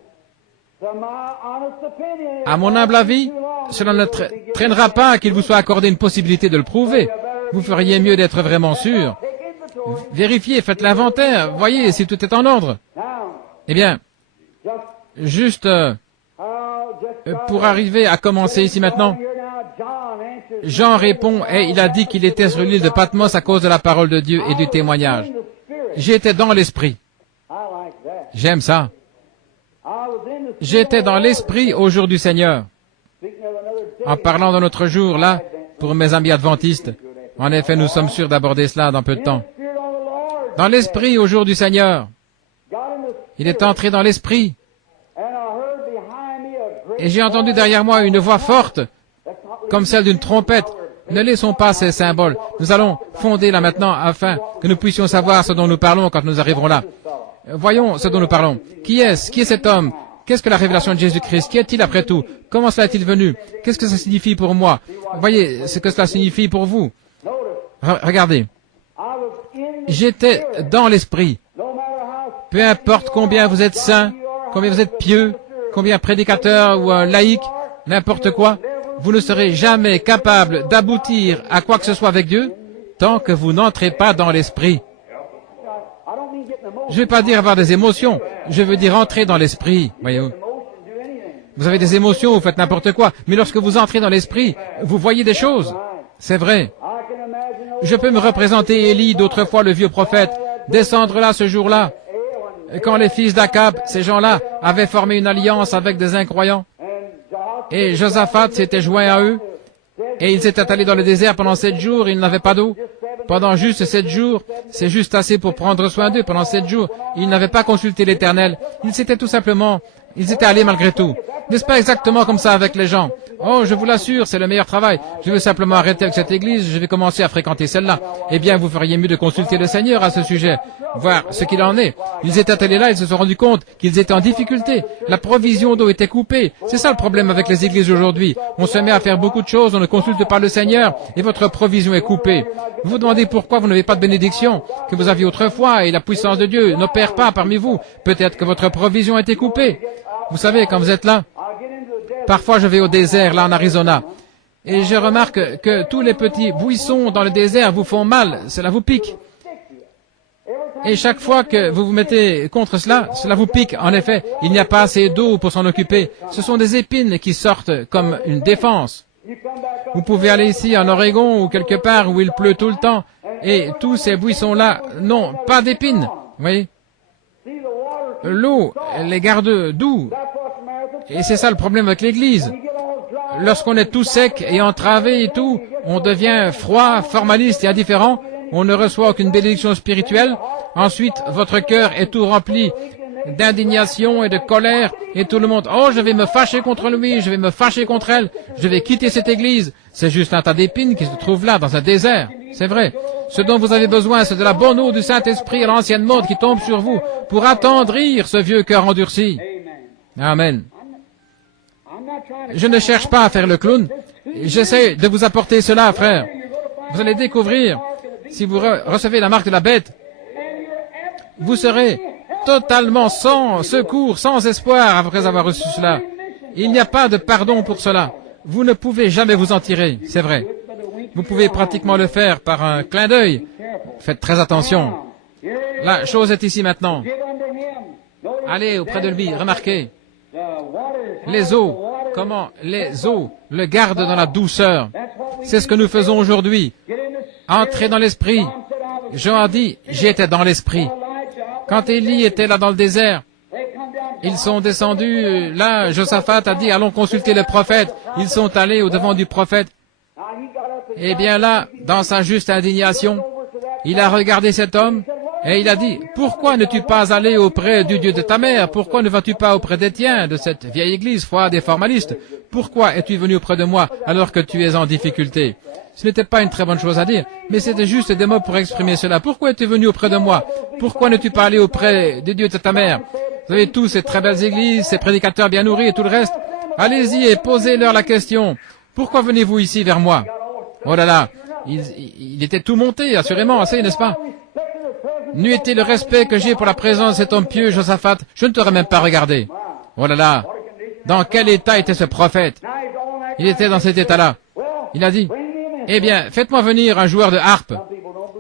À mon humble avis, cela ne traînera pas qu'il vous soit accordé une possibilité de le prouver. Vous feriez mieux d'être vraiment sûr. Vérifiez, faites l'inventaire, voyez si tout est en ordre. Eh bien, juste pour arriver à commencer ici maintenant, Jean répond et il a dit qu'il était sur l'île de Patmos à cause de la parole de Dieu et du témoignage. J'étais dans l'esprit. J'aime ça. J'étais dans l'esprit au jour du Seigneur. En parlant d'un autre jour, là, pour mes amis adventistes, en effet, nous sommes sûrs d'aborder cela dans peu de temps. Dans l'esprit au jour du Seigneur. Il est entré dans l'esprit. Et j'ai entendu derrière moi une voix forte, comme celle d'une trompette. Ne laissons pas ces symboles. Nous allons fonder là maintenant afin que nous puissions savoir ce dont nous parlons quand nous arriverons là. Voyons ce dont nous parlons. Qui est-ce? Qui est cet homme? Qu'est-ce que la révélation de Jésus-Christ? Qui est-il après tout? Comment cela est-il venu? Qu'est-ce que ça signifie pour moi? Voyez ce que cela signifie pour vous. Regardez. J'étais dans l'esprit. Peu importe combien vous êtes saints, combien vous êtes pieux, combien prédicateur ou laïque, n'importe quoi, vous ne serez jamais capable d'aboutir à quoi que ce soit avec Dieu tant que vous n'entrez pas dans l'esprit. Je ne vais pas dire avoir des émotions, je veux dire entrer dans l'esprit. Voyez-vous. Vous avez des émotions, vous faites n'importe quoi, mais lorsque vous entrez dans l'esprit, vous voyez des choses. C'est vrai. Je peux me représenter Élie, d'autrefois le vieux prophète, descendre là ce jour-là, quand les fils d'Akab, ces gens-là, avaient formé une alliance avec des incroyants. Et Josaphat s'était joint à eux, et ils étaient allés dans le désert pendant 7 jours, ils n'avaient pas d'eau. Pendant juste 7 jours, c'est juste assez pour prendre soin d'eux. Pendant 7 jours, ils n'avaient pas consulté l'Éternel. Ils étaient allés malgré tout. N'est-ce pas exactement comme ça avec les gens? Oh, je vous l'assure, c'est le meilleur travail. Je veux simplement arrêter avec cette église, je vais commencer à fréquenter celle-là. Eh bien, vous feriez mieux de consulter le Seigneur à ce sujet, voir ce qu'il en est. Ils étaient allés là, ils se sont rendus compte qu'ils étaient en difficulté. La provision d'eau était coupée. C'est ça le problème avec les églises aujourd'hui. On se met à faire beaucoup de choses, on ne consulte pas le Seigneur, et votre provision est coupée. Vous vous demandez pourquoi vous n'avez pas de bénédiction que vous aviez autrefois, et la puissance de Dieu n'opère pas parmi vous. Peut-être que votre provision a été coupée. Vous savez, quand vous êtes là, parfois je vais au désert, là en Arizona, et je remarque que tous les petits buissons dans le désert vous font mal, cela vous pique. Et chaque fois que vous vous mettez contre cela, cela vous pique. En effet, il n'y a pas assez d'eau pour s'en occuper. Ce sont des épines qui sortent comme une défense. Vous pouvez aller ici en Oregon ou quelque part où il pleut tout le temps, et tous ces buissons-là n'ont pas d'épines. Vous voyez? L'eau les garde doux. Et c'est ça le problème avec l'Église. Lorsqu'on est tout sec et entravé et tout, on devient froid, formaliste et indifférent. On ne reçoit aucune bénédiction spirituelle. Ensuite, votre cœur est tout rempli d'indignation et de colère. Et tout le monde, oh, je vais me fâcher contre lui, je vais me fâcher contre elle, je vais quitter cette Église. C'est juste un tas d'épines qui se trouvent là, dans un désert. C'est vrai. Ce dont vous avez besoin, c'est de la bonne eau du Saint-Esprit à l'ancienne mode qui tombe sur vous pour attendrir ce vieux cœur endurci. Amen. Je ne cherche pas à faire le clown. J'essaie de vous apporter cela, frère. Vous allez découvrir, si vous recevez la marque de la bête, vous serez totalement sans secours, sans espoir après avoir reçu cela. Il n'y a pas de pardon pour cela. Vous ne pouvez jamais vous en tirer, c'est vrai. Vous pouvez pratiquement le faire par un clin d'œil. Faites très attention. La chose est ici maintenant. Allez auprès de lui, remarquez. Les eaux, comment les eaux le gardent dans la douceur. C'est ce que nous faisons aujourd'hui. Entrez dans l'esprit. Jean a dit, j'étais dans l'esprit. Quand Élie était là dans le désert, ils sont descendus, là, Josaphat a dit, allons consulter le prophète. Ils sont allés au-devant du prophète. Eh bien là, dans sa juste indignation, il a regardé cet homme et il a dit, pourquoi n'es-tu pas allé auprès du Dieu de ta mère? Pourquoi ne vas-tu pas auprès des tiens, de cette vieille église froide et formaliste? Pourquoi es-tu venu auprès de moi alors que tu es en difficulté? Ce n'était pas une très bonne chose à dire, mais c'était juste des mots pour exprimer cela. Pourquoi es-tu venu auprès de moi? Pourquoi n'es-tu pas allé auprès du Dieu de ta mère? Vous avez tous ces très belles églises, ces prédicateurs bien nourris et tout le reste. Allez-y et posez-leur la question. Pourquoi venez-vous ici vers moi? Oh là là, il était tout monté, assurément, assez, n'est-ce pas? N'eût été le respect que j'ai pour la présence de cet homme pieux, Josaphat, je ne t'aurais même pas regardé. Oh là là, Dans quel état était ce prophète? Il était dans cet état-là. Il a dit, eh bien, faites-moi venir un joueur de harpe.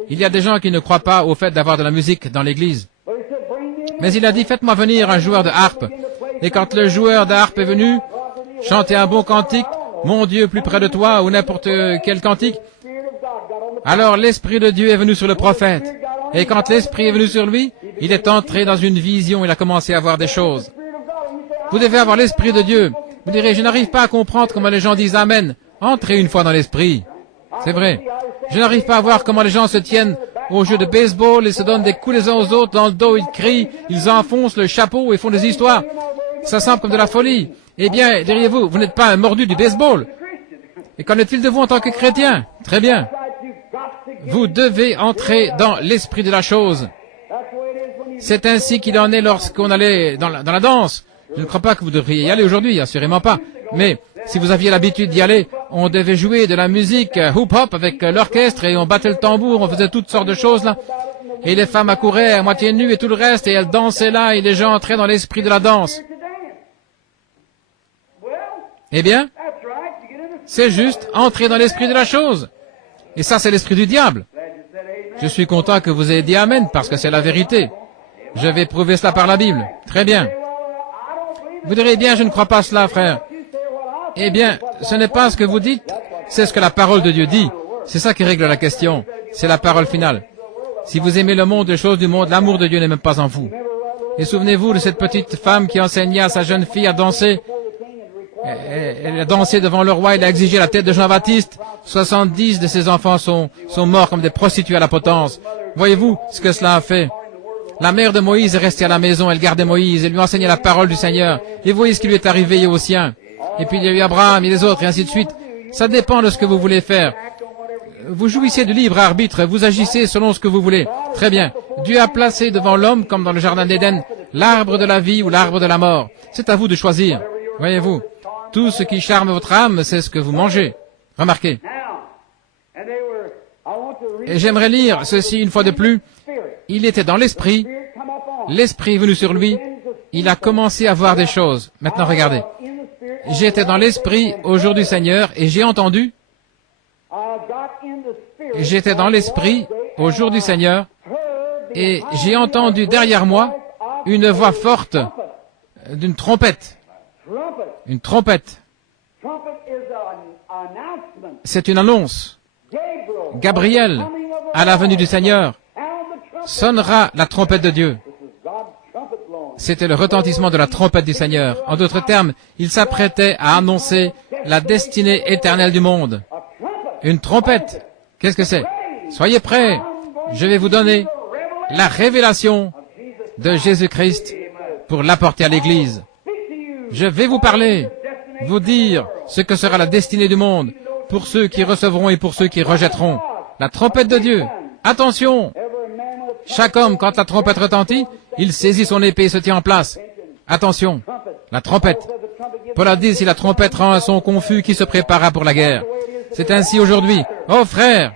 Il y a des gens qui ne croient pas au fait d'avoir de la musique dans l'église. Mais il a dit, faites-moi venir un joueur de harpe. Et quand le joueur de harpe est venu, chanter un bon cantique, mon Dieu plus près de toi, ou n'importe quel cantique, alors l'Esprit de Dieu est venu sur le prophète. Et quand l'Esprit est venu sur lui, il est entré dans une vision, il a commencé à voir des choses. Vous devez avoir l'Esprit de Dieu. Vous direz, je n'arrive pas à comprendre comment les gens disent Amen. Entrez une fois dans l'Esprit. C'est vrai. Je n'arrive pas à voir comment les gens se tiennent au jeu de baseball et se donnent des coups les uns aux autres dans le dos, ils crient, ils enfoncent le chapeau et font des histoires. Ça semble comme de la folie. Eh bien, diriez-vous, vous n'êtes pas un mordu du baseball. Et qu'en est-il de vous en tant que chrétien? Très bien. Vous devez entrer dans l'esprit de la chose. C'est ainsi qu'il en est lorsqu'on allait dans la danse. Je ne crois pas que vous devriez y aller aujourd'hui, assurément pas. Mais si vous aviez l'habitude d'y aller, on devait jouer de la musique hip-hop avec l'orchestre et on battait le tambour, on faisait toutes sortes de choses là. Et les femmes accouraient à moitié nues et tout le reste et elles dansaient là et les gens entraient dans l'esprit de la danse. Eh bien, c'est juste entrer dans l'esprit de la chose. Et ça, c'est l'esprit du diable. Je suis content que vous ayez dit Amen parce que c'est la vérité. Je vais prouver cela par la Bible. Très bien. Vous direz, bien, je ne crois pas cela, frère. Eh bien, ce n'est pas ce que vous dites, c'est ce que la parole de Dieu dit. C'est ça qui règle la question. C'est la parole finale. Si vous aimez le monde, les choses du monde, l'amour de Dieu n'est même pas en vous. Et souvenez-vous de cette petite femme qui enseignait à sa jeune fille à danser. Elle a dansé devant le roi, elle a exigé la tête de Jean-Baptiste. 70 de ses enfants sont morts comme des prostituées à la potence. Voyez-vous ce que cela a fait? La mère de Moïse est restée à la maison, elle gardait Moïse, elle lui enseignait la parole du Seigneur. Et voyez ce qui lui est arrivé aux siens. Et puis il y a eu Abraham et les autres, et ainsi de suite. Ça dépend de ce que vous voulez faire. Vous jouissez du libre arbitre, vous agissez selon ce que vous voulez. Très bien. Dieu a placé devant l'homme, comme dans le jardin d'Éden, l'arbre de la vie ou l'arbre de la mort. C'est à vous de choisir. Voyez-vous, tout ce qui charme votre âme, c'est ce que vous mangez. Remarquez. Et j'aimerais lire ceci une fois de plus. Il était dans l'esprit, l'esprit est venu sur lui, il a commencé à voir des choses. Maintenant regardez. J'étais dans l'esprit au jour du Seigneur et j'ai entendu. J'étais dans l'esprit au jour du Seigneur et j'ai entendu derrière moi une voix forte d'une trompette. Une trompette. C'est une annonce. Gabriel, à la venue du Seigneur, sonnera la trompette de Dieu. C'était le retentissement de la trompette du Seigneur. En d'autres termes, il s'apprêtait à annoncer la destinée éternelle du monde. Une trompette. Qu'est-ce que c'est? Soyez prêts. Je vais vous donner la révélation de Jésus-Christ pour l'apporter à l'Église. Je vais vous parler, vous dire ce que sera la destinée du monde pour ceux qui recevront et pour ceux qui rejetteront. La trompette de Dieu. Attention! Chaque homme, quand la trompette retentit, il saisit son épée et se tient en place. Attention, la trompette. Paul a dit, si la trompette rend un son confus, qui se prépara pour la guerre. C'est ainsi aujourd'hui. Oh frère,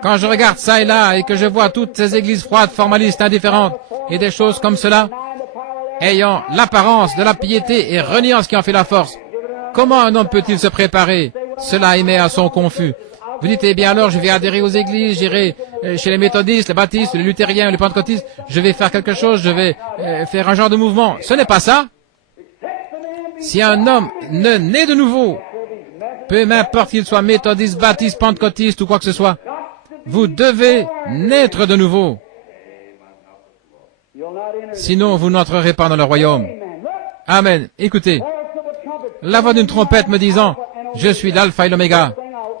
quand je regarde ça et là et que je vois toutes ces églises froides, formalistes, indifférentes et des choses comme cela, ayant l'apparence de la piété et reniant ce qui en fait la force, comment un homme peut-il se préparer? Cela émet un son confus. Vous dites, eh bien alors, je vais adhérer aux églises, j'irai chez les méthodistes, les baptistes, les luthériens, les pentecôtistes, je vais faire quelque chose, je vais faire un genre de mouvement. Ce n'est pas ça. Si un homme ne naît de nouveau, peu m'importe qu'il soit méthodiste, baptiste, pentecôtiste ou quoi que ce soit, vous devez naître de nouveau. Sinon, vous n'entrerez pas dans le royaume. Amen. Écoutez, la voix d'une trompette me disant, je suis l'alpha et l'oméga.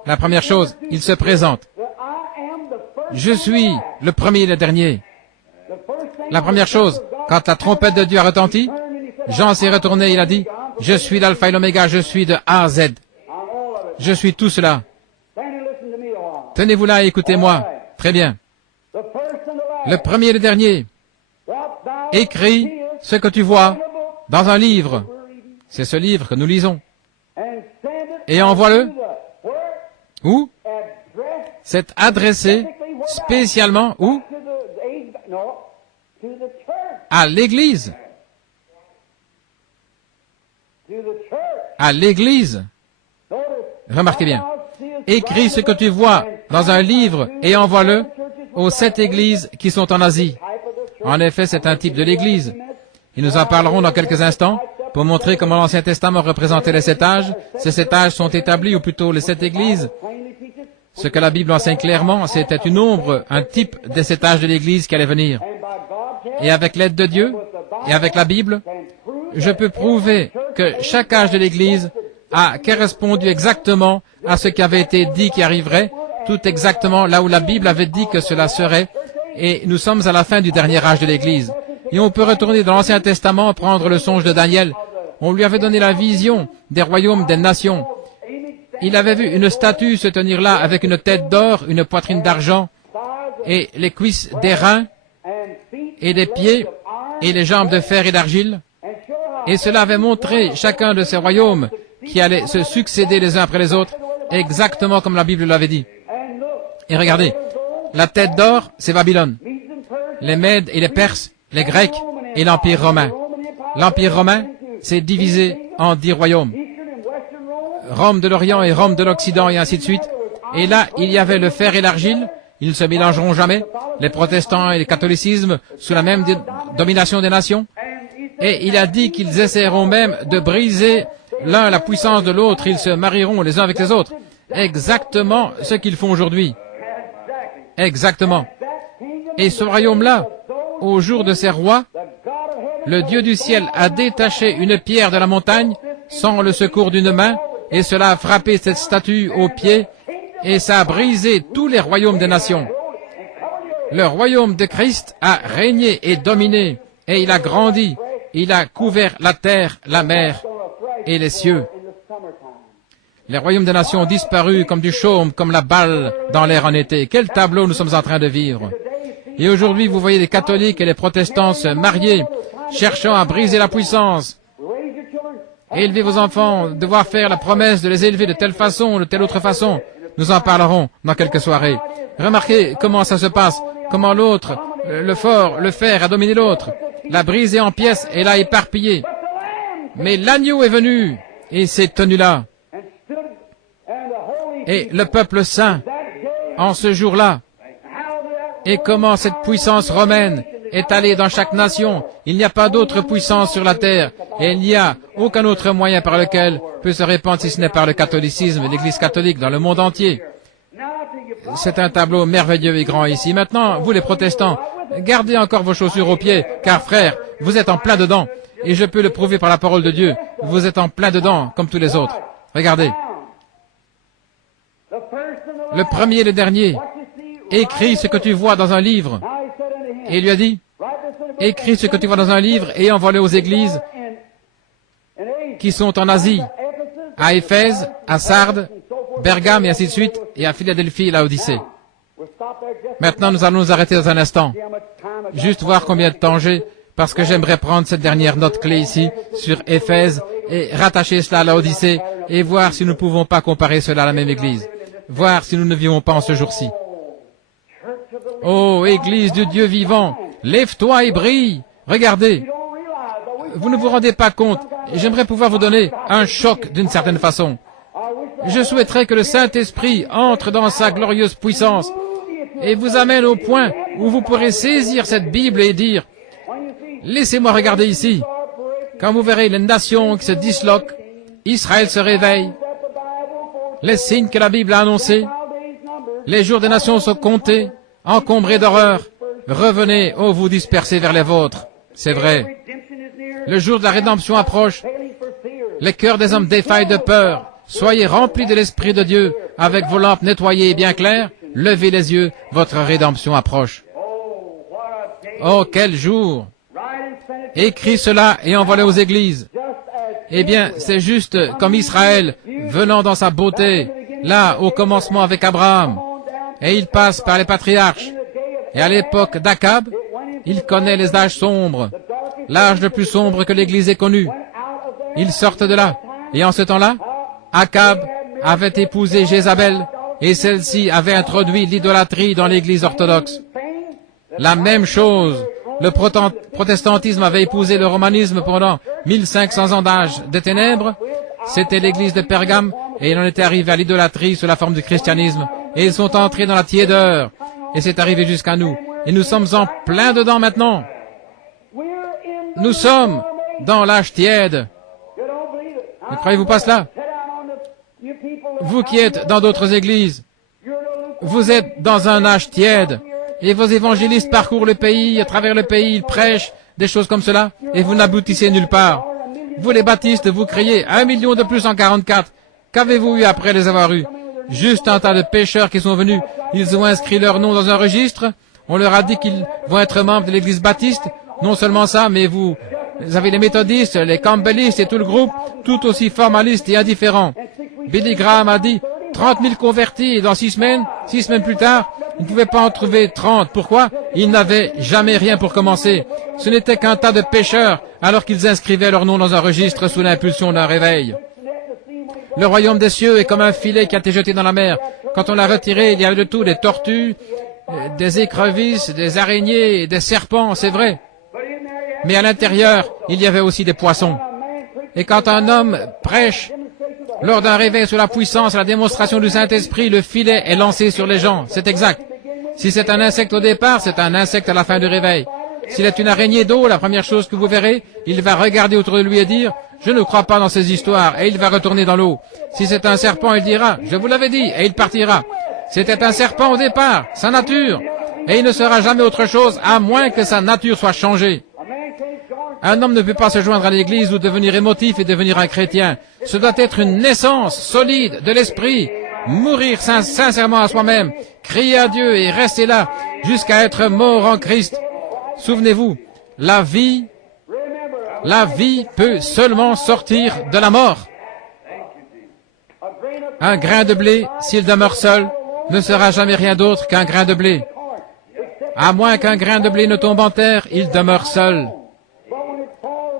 La première chose, il se présente. Je suis le premier et le dernier. La première chose, quand la trompette de Dieu a retenti, Jean s'est retourné, il a dit, je suis l'alpha et l'oméga, je suis de A à Z. Je suis tout cela. Tenez-vous là et écoutez-moi. Très bien. Le premier et le dernier. Écris ce que tu vois dans un livre. C'est ce livre que nous lisons. Et envoie-le. Où? C'est adressé spécialement où? À l'Église. à l'Église. Remarquez bien. Écris ce que tu vois dans un livre et envoie-le aux 7 églises qui sont en Asie. En effet, c'est un type de l'Église. Et nous en parlerons dans quelques instants pour montrer comment l'Ancien Testament représentait les 7 âges. Ces 7 âges sont établis, ou plutôt les 7 églises. Ce que la Bible enseigne clairement, c'était une ombre, un type des 7 âges de l'Église qui allait venir. Et avec l'aide de Dieu, et avec la Bible, je peux prouver que chaque âge de l'Église a correspondu exactement à ce qui avait été dit qui arriverait, tout exactement là où la Bible avait dit que cela serait, et nous sommes à la fin du dernier âge de l'Église. Et on peut retourner dans l'Ancien Testament, prendre le songe de Daniel. On lui avait donné la vision des royaumes des nations. Il avait vu une statue se tenir là avec une tête d'or, une poitrine d'argent, et les cuisses d'airain, et des pieds, et les jambes de fer et d'argile. Et cela avait montré chacun de ces royaumes qui allaient se succéder les uns après les autres, exactement comme la Bible l'avait dit. Et regardez, la tête d'or, c'est Babylone. Les Mèdes et les Perses, les Grecs et l'Empire romain. L'Empire romain s'est divisé en 10 royaumes. Rome de l'Orient et Rome de l'Occident et ainsi de suite. Et là, il y avait le fer et l'argile. Ils ne se mélangeront jamais. Les protestants et le catholicisme sous la même domination des nations. Et il a dit qu'ils essaieront même de briser l'un la puissance de l'autre. Ils se marieront les uns avec les autres. Exactement ce qu'ils font aujourd'hui. Exactement. Et ce royaume-là, au jour de ces rois, le Dieu du ciel a détaché une pierre de la montagne sans le secours d'une main, et cela a frappé cette statue au pied, et ça a brisé tous les royaumes des nations. Le royaume de Christ a régné et dominé, et il a grandi, il a couvert la terre, la mer et les cieux. Les royaumes des nations ont disparu comme du chaume, comme la balle dans l'air en été. Quel tableau nous sommes en train de vivre. Et aujourd'hui, vous voyez les catholiques et les protestants se marier, cherchant à briser la puissance. Élevez vos enfants, devoir faire la promesse de les élever de telle façon ou de telle autre façon. Nous en parlerons dans quelques soirées. Remarquez comment ça se passe, comment l'autre, le fort, le fer a dominé l'autre, l'a brisé en pièces et l'a éparpillé. Mais l'agneau est venu et s'est tenu là. Et le peuple saint, en ce jour-là, et comment cette puissance romaine est allée dans chaque nation. Il n'y a pas d'autre puissance sur la terre, et il n'y a aucun autre moyen par lequel peut se répandre si ce n'est par le catholicisme, l'Église catholique dans le monde entier. C'est un tableau merveilleux et grand ici. Maintenant, vous les protestants, gardez encore vos chaussures aux pieds, car frères, vous êtes en plein dedans, et je peux le prouver par la parole de Dieu. Vous êtes en plein dedans, comme tous les autres. Regardez. Le premier et le dernier, écris ce que tu vois dans un livre. Et il lui a dit, écris ce que tu vois dans un livre et envoie-le aux églises qui sont en Asie, à Éphèse, à Sardes, Bergame et ainsi de suite, et à Philadelphie et Laodicée. Maintenant, nous allons nous arrêter dans un instant. Juste voir combien de temps j'ai, parce que j'aimerais prendre cette dernière note clé ici, sur Éphèse, et rattacher cela à Laodicée, et voir si nous ne pouvons pas comparer cela à la même église. Voir si nous ne vivons pas en ce jour-ci. Oh, Église du Dieu vivant, lève-toi et brille. Regardez. Vous ne vous rendez pas compte. J'aimerais pouvoir vous donner un choc d'une certaine façon. Je souhaiterais que le Saint-Esprit entre dans sa glorieuse puissance et vous amène au point où vous pourrez saisir cette Bible et dire, laissez-moi regarder ici. Quand vous verrez les nations qui se disloquent, Israël se réveille, les signes que la Bible a annoncés, les jours des nations sont comptés, encombrés d'horreur. Revenez, ô vous dispersés vers les vôtres. C'est vrai. Le jour de la rédemption approche. Les cœurs des hommes défaillent de peur. Soyez remplis de l'Esprit de Dieu, avec vos lampes nettoyées et bien claires. Levez les yeux, votre rédemption approche. Oh, quel jour! Écris cela et envoie-le aux églises. Eh bien, c'est juste comme Israël, venant dans sa beauté, là, au commencement avec Abraham. Et il passe par les patriarches. Et à l'époque d'Akab, il connaît les âges sombres, l'âge le plus sombre que l'Église ait connu. Ils sortent de là. Et en ce temps-là, Akab avait épousé Jézabel, et celle-ci avait introduit l'idolâtrie dans l'Église orthodoxe. La même chose Le protestantisme avait épousé le romanisme pendant 1500 ans d'âge des ténèbres. C'était l'église de Pergame et il en était arrivé à l'idolâtrie sous la forme du christianisme. Et ils sont entrés dans la tiédeur. Et c'est arrivé jusqu'à nous. Et nous sommes en plein dedans maintenant. Nous sommes dans l'âge tiède. Ne croyez-vous pas cela? Vous qui êtes dans d'autres églises, vous êtes dans un âge tiède. Et vos évangélistes parcourent le pays, à travers le pays, ils prêchent des choses comme cela, et vous n'aboutissez nulle part. Vous les baptistes, vous criez 1 million de plus en 44. Qu'avez-vous eu après les avoir eus? Juste un tas de pécheurs qui sont venus. Ils ont inscrit leur nom dans un registre. On leur a dit qu'ils vont être membres de l'église baptiste. Non seulement ça, mais vous avez les méthodistes, les campbellistes et tout le groupe, tout aussi formalistes et indifférents. Billy Graham a dit 30 000 convertis et dans 6 semaines plus tard, il ne pouvait pas en trouver 30. Pourquoi? Ils n'avaient jamais rien pour commencer. Ce n'était qu'un tas de pécheurs, alors qu'ils inscrivaient leur nom dans un registre sous l'impulsion d'un réveil. Le royaume des cieux est comme un filet qui a été jeté dans la mer. Quand on l'a retiré, il y avait de tout, des tortues, des écrevisses, des araignées, des serpents, c'est vrai. Mais à l'intérieur, il y avait aussi des poissons. Et quand un homme prêche, lors d'un réveil sous la puissance, la démonstration du Saint-Esprit, le filet est lancé sur les gens. C'est exact. Si c'est un insecte au départ, c'est un insecte à la fin du réveil. S'il est une araignée d'eau, la première chose que vous verrez, il va regarder autour de lui et dire « Je ne crois pas dans ces histoires » et il va retourner dans l'eau. Si c'est un serpent, il dira « Je vous l'avais dit » et il partira. C'était un serpent au départ, sa nature. Et il ne sera jamais autre chose à moins que sa nature soit changée. Un homme ne peut pas se joindre à l'église ou devenir émotif et devenir un chrétien. Ce doit être une naissance solide de l'esprit. Mourir sincèrement à soi-même, crier à Dieu et rester là jusqu'à être mort en Christ. Souvenez-vous, la vie peut seulement sortir de la mort. Un grain de blé, s'il demeure seul, ne sera jamais rien d'autre qu'un grain de blé. À moins qu'un grain de blé ne tombe en terre, il demeure seul.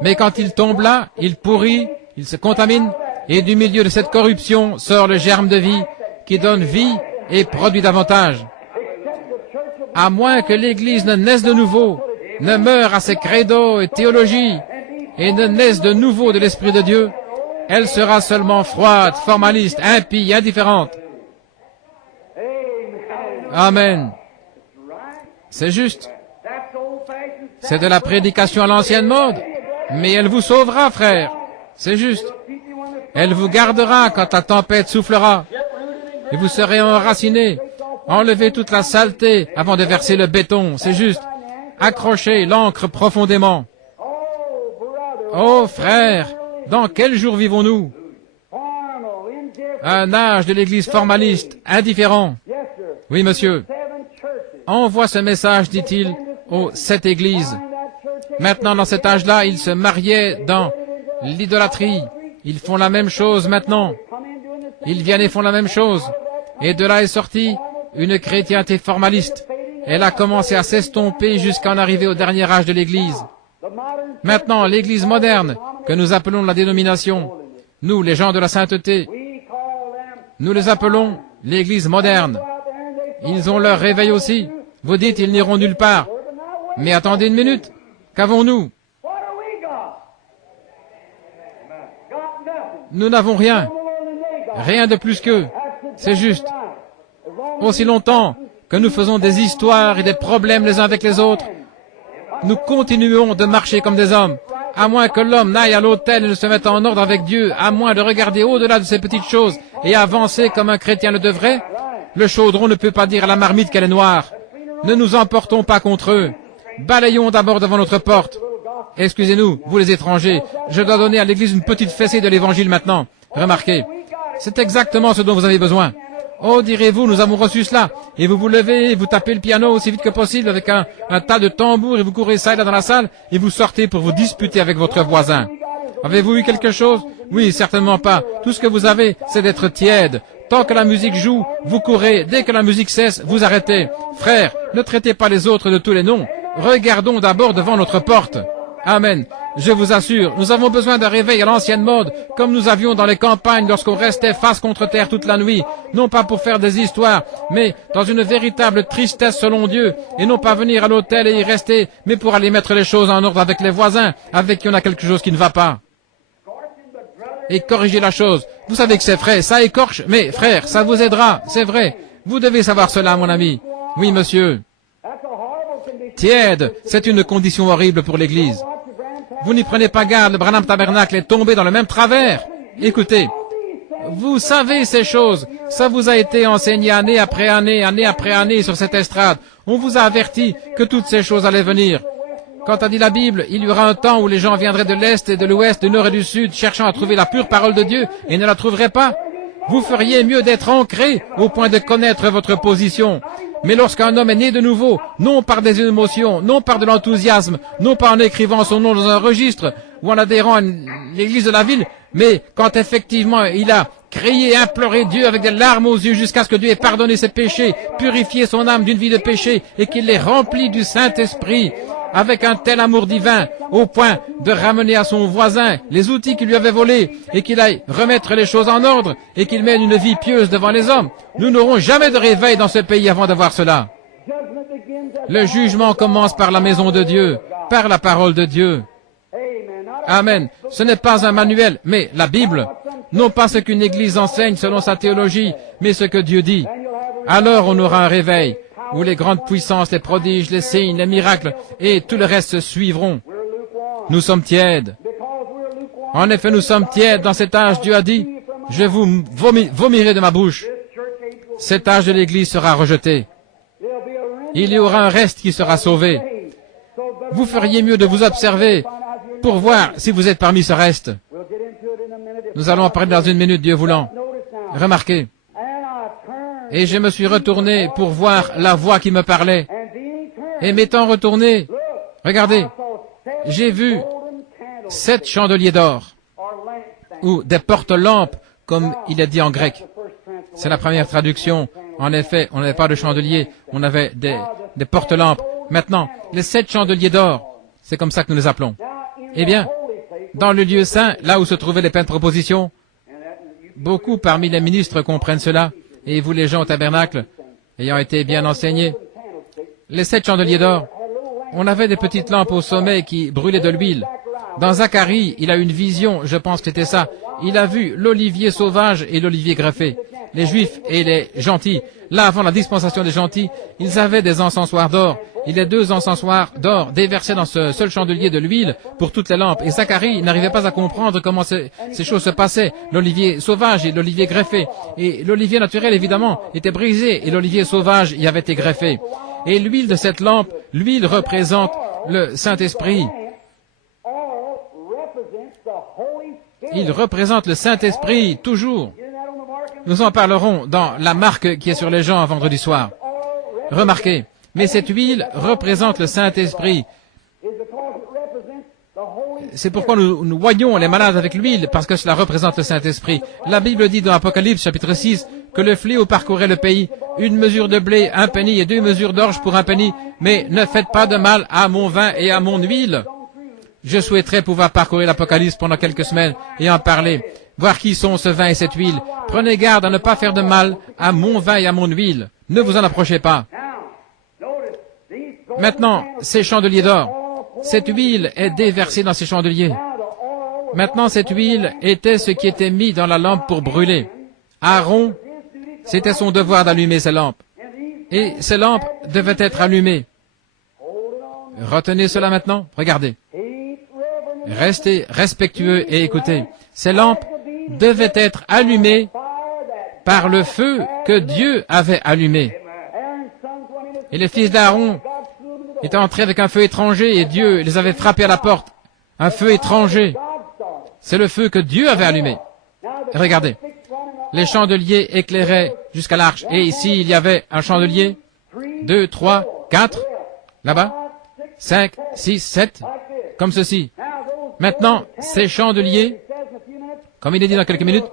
Mais quand il tombe là, il pourrit, il se contamine, et du milieu de cette corruption sort le germe de vie qui donne vie et produit davantage. À moins que l'Église ne naisse de nouveau, ne meure à ses credos et théologies, et ne naisse de nouveau de l'Esprit de Dieu, elle sera seulement froide, formaliste, impie, indifférente. Amen. C'est juste. C'est de la prédication à l'ancienne mode, mais elle vous sauvera, frère. C'est juste. Elle vous gardera quand la tempête soufflera, et vous serez enracinés. Enlevez toute la saleté avant de verser le béton, c'est juste. Accrochez l'encre profondément. Oh, frère, dans quel jour vivons-nous? Un âge de l'Église formaliste, indifférent. Oui, monsieur. Envoie ce message, dit-il, aux 7 églises. Maintenant, dans cet âge-là, ils se mariaient dans l'idolâtrie. Ils font la même chose maintenant. Ils viennent et font la même chose. Et de là est sortie une chrétienté formaliste. Elle a commencé à s'estomper jusqu'à en arriver au dernier âge de l'Église. Maintenant, l'Église moderne, que nous appelons la dénomination, nous, les gens de la sainteté, nous les appelons l'Église moderne. Ils ont leur réveil aussi. Vous dites, ils n'iront nulle part. Mais attendez une minute. Qu'avons-nous? Nous n'avons rien. Rien de plus qu'eux. C'est juste. Aussi longtemps que nous faisons des histoires et des problèmes les uns avec les autres, nous continuons de marcher comme des hommes. À moins que l'homme n'aille à l'autel et ne se mette en ordre avec Dieu, à moins de regarder au-delà de ces petites choses et avancer comme un chrétien le devrait, le chaudron ne peut pas dire à la marmite qu'elle est noire. Ne nous emportons pas contre eux. Balayons d'abord devant notre porte. Excusez-nous, vous les étrangers, je dois donner à l'Église une petite fessée de l'Évangile maintenant. Remarquez, c'est exactement ce dont vous avez besoin. Oh, direz-vous, nous avons reçu cela. Et vous vous levez, et vous tapez le piano aussi vite que possible avec un tas de tambours, et vous courez ça et là dans la salle, et vous sortez pour vous disputer avec votre voisin. Avez-vous eu quelque chose? Oui, certainement pas. Tout ce que vous avez, c'est d'être tiède. Tant que la musique joue, vous courez. Dès que la musique cesse, vous arrêtez. Frères, ne traitez pas les autres de tous les noms. Regardons d'abord devant notre porte. Amen. Je vous assure, nous avons besoin d'un réveil à l'ancienne mode, comme nous avions dans les campagnes lorsqu'on restait face contre terre toute la nuit, non pas pour faire des histoires, mais dans une véritable tristesse selon Dieu, et non pas venir à l'hôtel et y rester, mais pour aller mettre les choses en ordre avec les voisins, avec qui on a quelque chose qui ne va pas. Et corriger la chose. Vous savez que c'est vrai, ça écorche, mais frère, ça vous aidera, c'est vrai. Vous devez savoir cela, mon ami. Oui, monsieur. Tiède, c'est une condition horrible pour l'Église. Vous n'y prenez pas garde, le Branham Tabernacle est tombé dans le même travers. Écoutez, vous savez ces choses, ça vous a été enseigné année après année, année après année sur cette estrade. On vous a averti que toutes ces choses allaient venir. Quand a dit la Bible, il y aura un temps où les gens viendraient de l'Est et de l'Ouest, du Nord et du Sud, cherchant à trouver la pure parole de Dieu et ne la trouveraient pas. Vous feriez mieux d'être ancré au point de connaître votre position. Mais lorsqu'un homme est né de nouveau, non par des émotions, non par de l'enthousiasme, non pas en écrivant son nom dans un registre ou en adhérant à l'église de la ville, mais quand effectivement il a crié et imploré Dieu avec des larmes aux yeux jusqu'à ce que Dieu ait pardonné ses péchés, purifié son âme d'une vie de péché et qu'il l'ait rempli du Saint-Esprit, avec un tel amour divin, au point de ramener à son voisin les outils qu'il lui avait volés, et qu'il aille remettre les choses en ordre, et qu'il mène une vie pieuse devant les hommes. Nous n'aurons jamais de réveil dans ce pays avant de voir cela. Le jugement commence par la maison de Dieu, par la parole de Dieu. Amen. Ce n'est pas un manuel, mais la Bible. Non pas ce qu'une église enseigne selon sa théologie, mais ce que Dieu dit. Alors on aura un réveil, où les grandes puissances, les prodiges, les signes, les miracles et tout le reste se suivront. Nous sommes tièdes. En effet, nous sommes tièdes dans cet âge. Dieu a dit, je vous vomirai de ma bouche. Cet âge de l'Église sera rejeté. Il y aura un reste qui sera sauvé. Vous feriez mieux de vous observer pour voir si vous êtes parmi ce reste. Nous allons en parler dans une minute, Dieu voulant. Remarquez. Et je me suis retourné pour voir la voix qui me parlait. Et m'étant retourné, regardez, j'ai vu 7 chandeliers d'or, ou des porte-lampes, comme il est dit en grec. C'est la première traduction. En effet, on n'avait pas de chandeliers, on avait des porte-lampes. Maintenant, les 7 chandeliers d'or, c'est comme ça que nous les appelons. Eh bien, dans le lieu saint, là où se trouvaient les peintres oppositions, beaucoup parmi les ministres comprennent cela. Et vous, les gens au tabernacle, ayant été bien enseignés, les 7 chandeliers d'or, on avait des petites lampes au sommet qui brûlaient de l'huile. Dans Zacharie, il a une vision, je pense que c'était ça. Il a vu l'olivier sauvage et l'olivier greffé. Les juifs et les gentils, là avant la dispensation des gentils, ils avaient des encensoirs d'or. Il y a 2 encensoirs d'or déversés dans ce seul chandelier de l'huile pour toutes les lampes. Et Zacharie n'arrivait pas à comprendre comment ces choses se passaient. L'olivier sauvage et l'olivier greffé. Et l'olivier naturel, évidemment, était brisé et l'olivier sauvage y avait été greffé. Et l'huile de cette lampe, l'huile représente le Saint-Esprit. Il représente le Saint-Esprit, toujours. Nous en parlerons dans la marque qui est sur les gens un vendredi soir. Remarquez, mais cette huile représente le Saint-Esprit. C'est pourquoi nous voyons les malades avec l'huile, parce que cela représente le Saint-Esprit. La Bible dit dans Apocalypse, chapitre 6, que le fléau parcourait le pays. 1 mesure de blé, 1 penny, et 2 mesures d'orge pour 1 penny. Mais ne faites pas de mal à mon vin et à mon huile. Je souhaiterais pouvoir parcourir l'Apocalypse pendant quelques semaines et en parler, voir qui sont ce vin et cette huile. Prenez garde à ne pas faire de mal à mon vin et à mon huile. Ne vous en approchez pas. Maintenant, ces chandeliers d'or, cette huile est déversée dans ces chandeliers. Maintenant, cette huile était ce qui était mis dans la lampe pour brûler. Aaron, c'était son devoir d'allumer ces lampes. Et ces lampes devaient être allumées. Retenez cela maintenant, regardez. Restez respectueux et écoutez. Ces lampes devaient être allumées par le feu que Dieu avait allumé. Et les fils d'Aaron étaient entrés avec un feu étranger et Dieu les avait frappés à la porte. Un feu étranger. C'est le feu que Dieu avait allumé. Regardez. Les chandeliers éclairaient jusqu'à l'arche. Et ici, il y avait un chandelier. 2, 3, 4. Là-bas. 5, 6, 7. Comme ceci. Maintenant, ces chandeliers, comme il est dit dans quelques minutes,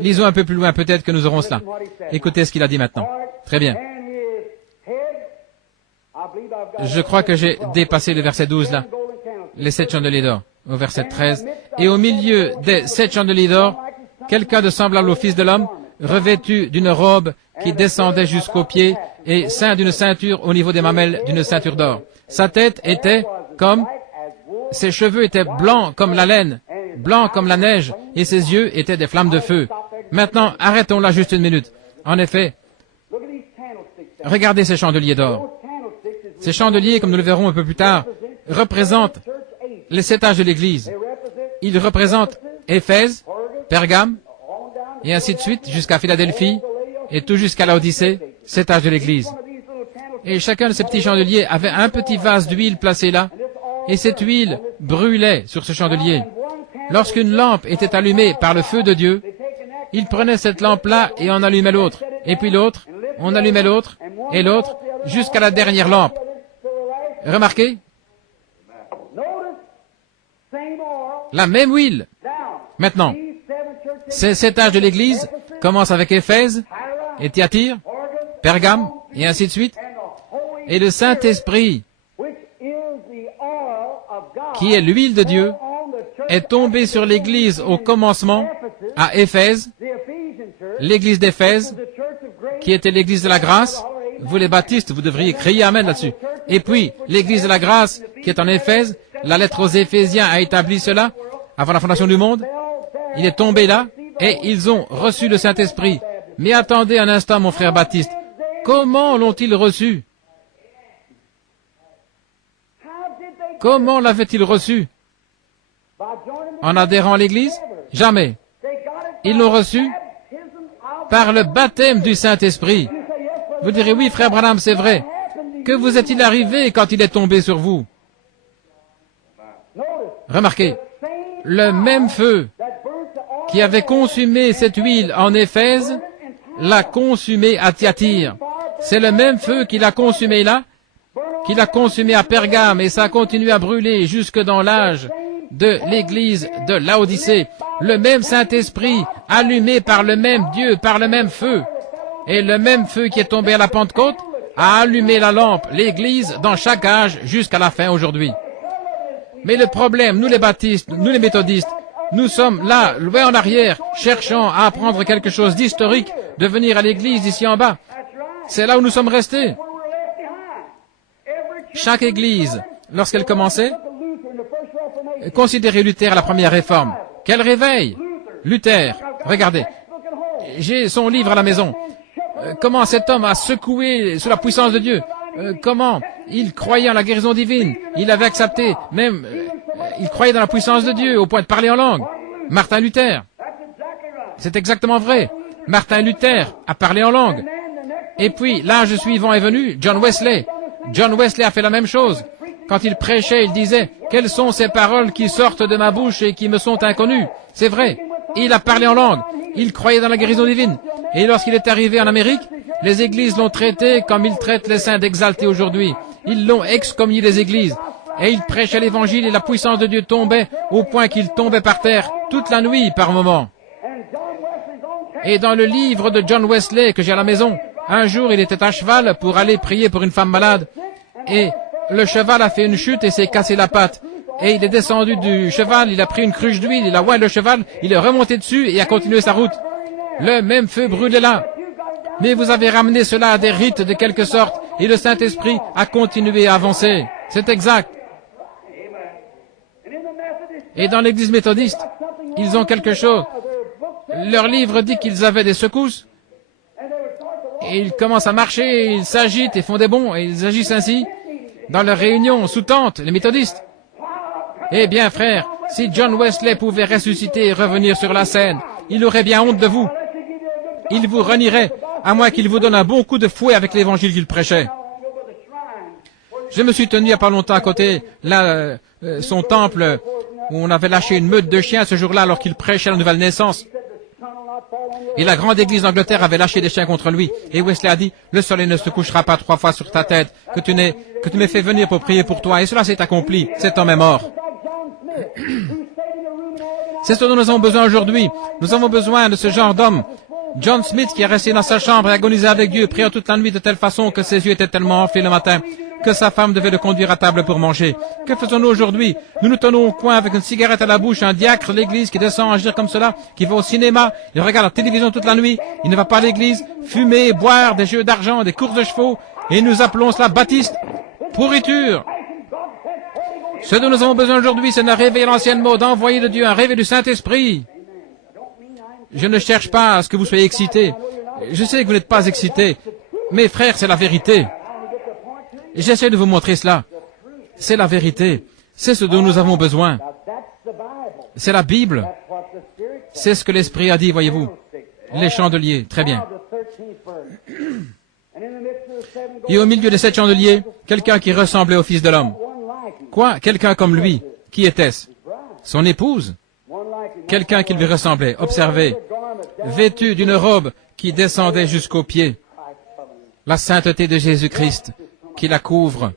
lisons un peu plus loin, peut-être que nous aurons cela. Écoutez ce qu'il a dit maintenant. Très bien. Je crois que j'ai dépassé le verset 12 là. Les 7 chandeliers d'or. au verset 13. Et au milieu des 7 chandeliers d'or, quelqu'un de semblable au Fils de l'homme, revêtu d'une robe qui descendait jusqu'aux pieds et ceint d'une ceinture au niveau des mamelles d'une ceinture d'or. Sa tête était comme, ses cheveux étaient blancs comme la laine, blancs comme la neige, et ses yeux étaient des flammes de feu. Maintenant, arrêtons là juste une minute. En effet, regardez ces chandeliers d'or. Ces chandeliers, comme nous le verrons un peu plus tard, représentent les 7 âges de l'Église. Ils représentent Éphèse, Pergame, et ainsi de suite, jusqu'à Philadelphie, et tout jusqu'à l'Odyssée, 7 âges de l'Église. Et chacun de ces petits chandeliers avait un petit vase d'huile placé là, et cette huile brûlait sur ce chandelier. Lorsqu'une lampe était allumée par le feu de Dieu, il prenait cette lampe-là et en allumait l'autre, et puis l'autre, on allumait l'autre, et l'autre, jusqu'à la dernière lampe. Remarquez, la même huile. Maintenant, ces 7 âges de l'Église commencent avec Éphèse, et Thyatire, Pergame, et ainsi de suite. Et le Saint-Esprit, qui est l'huile de Dieu, est tombé sur l'Église au commencement, à Éphèse, l'Église d'Éphèse, qui était l'Église de la grâce. Vous les baptistes, vous devriez crier Amen là-dessus. Et puis, l'Église de la grâce, qui est en Éphèse, la lettre aux Éphésiens a établi cela, avant la fondation du monde. Il est tombé là, et ils ont reçu le Saint-Esprit. Mais attendez un instant, mon frère Baptiste. Comment l'ont-ils reçu? Comment l'avaient-ils reçu? En adhérant à l'Église? Jamais. Ils l'ont reçu par le baptême du Saint-Esprit. Vous direz, oui, frère Branham, c'est vrai. Que vous est-il arrivé quand il est tombé sur vous? Remarquez, le même feu qui avait consumé cette huile en Éphèse l'a consumé à Thyatire. C'est le même feu qui l'a consumé là, qui l'a consumé à Pergame, et ça a continué à brûler jusque dans l'âge de l'église de Laodicée. Le même Saint-Esprit, allumé par le même Dieu, par le même feu. Et le même feu qui est tombé à la Pentecôte a allumé la lampe, l'église, dans chaque âge jusqu'à la fin aujourd'hui. Mais le problème, nous les baptistes, nous les méthodistes, nous sommes là, loin en arrière, cherchant à apprendre quelque chose d'historique, de venir à l'église ici en bas. C'est là où nous sommes restés. Chaque église, lorsqu'elle commençait, considérez Luther à la première réforme. Quel réveil! Luther, regardez, j'ai son livre à la maison. Comment cet homme a secoué sous la puissance de Dieu. Comment il croyait en la guérison divine. Il avait accepté, même, il croyait dans la puissance de Dieu au point de parler en langue. Martin Luther. C'est exactement vrai. Martin Luther a parlé en langue. Et puis, l'âge suivant est venu, John Wesley. John Wesley a fait la même chose. Quand il prêchait, il disait, « Quelles sont ces paroles qui sortent de ma bouche et qui me sont inconnues ?» C'est vrai. Il a parlé en langue. Il croyait dans la guérison divine. Et lorsqu'il est arrivé en Amérique, les églises l'ont traité comme ils traitent les saints d'exaltés aujourd'hui. Ils l'ont excommunié des églises. Et il prêchait l'évangile et la puissance de Dieu tombait au point qu'il tombait par terre toute la nuit par moments. Et dans le livre de John Wesley que j'ai à la maison, un jour il était à cheval pour aller prier pour une femme malade. Et le cheval a fait une chute et s'est cassé la patte. Et il est descendu du cheval, il a pris une cruche d'huile, il a oint le cheval, il est remonté dessus et a continué sa route. Le même feu brûlait là. Mais vous avez ramené cela à des rites de quelque sorte, et le Saint-Esprit a continué à avancer. C'est exact. Et dans l'église méthodiste, ils ont quelque chose. Leur livre dit qu'ils avaient des secousses. Et ils commencent à marcher, ils s'agitent et font des bonds, et ils agissent ainsi. Dans leurs réunions sous tente, les méthodistes. Eh bien, frère, si John Wesley pouvait ressusciter et revenir sur la scène, il aurait bien honte de vous. Il vous renierait, à moins qu'il vous donne un bon coup de fouet avec l'évangile qu'il prêchait. Je me suis tenu il n'y a pas longtemps à côté, là, son temple, où on avait lâché une meute de chiens ce jour-là alors qu'il prêchait la nouvelle naissance. Et la grande église d'Angleterre avait lâché des chiens contre lui. Et Wesley a dit, le soleil ne se couchera pas 3 fois sur ta tête, que tu m'aies fait venir pour prier pour toi. Et cela s'est accompli. Cet homme est mort. C'est ce dont nous avons besoin aujourd'hui. Nous avons besoin de ce genre d'homme. John Smith qui est resté dans sa chambre et agonisé avec Dieu, priant toute la nuit de telle façon que ses yeux étaient tellement enflés le matin. que sa femme devait le conduire à table pour manger. Que faisons-nous aujourd'hui? Nous nous tenons au coin avec une cigarette à la bouche, un diacre de l'église qui descend agir comme cela, qui va au cinéma, il regarde la télévision toute la nuit, il ne va pas à l'église, fumer, boire, des jeux d'argent, des courses de chevaux, et nous appelons cela baptiste. Pourriture! Ce dont nous avons besoin aujourd'hui, c'est de réveiller l'ancienne mode, d'envoyer de Dieu un réveil du Saint-Esprit. Je ne cherche pas à ce que vous soyez excités. Je sais que vous n'êtes pas excités. Mais frères, c'est la vérité. J'essaie de vous montrer cela. C'est la vérité. C'est ce dont nous avons besoin. C'est la Bible. C'est ce que l'Esprit a dit, voyez-vous. Les chandeliers, très bien. Et au milieu de 7 chandeliers, quelqu'un qui ressemblait au Fils de l'homme. Quoi? Quelqu'un comme lui. Qui était-ce? Son épouse? Quelqu'un qui lui ressemblait. Observez. Vêtu d'une robe qui descendait jusqu'aux pieds. La sainteté de Jésus-Christ qui la couvre.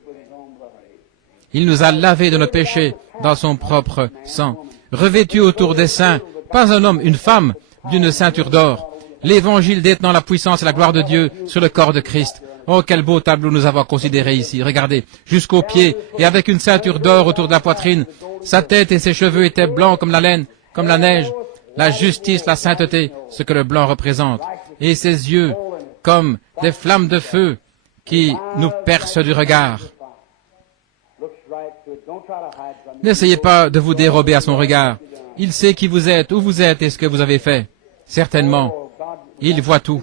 Il nous a lavés de nos péchés dans son propre sang. Revêtu autour des saints, pas un homme, une femme, d'une ceinture d'or. L'évangile détenant la puissance et la gloire de Dieu sur le corps de Christ. Oh, quel beau tableau nous avons considéré ici. Regardez, jusqu'aux pieds et avec une ceinture d'or autour de la poitrine. Sa tête et ses cheveux étaient blancs comme la laine, comme la neige. La justice, la sainteté, ce que le blanc représente. Et ses yeux, comme des flammes de feu qui nous percent du regard. N'essayez pas de vous dérober à son regard. Il sait qui vous êtes, où vous êtes et ce que vous avez fait. Certainement. Il voit tout.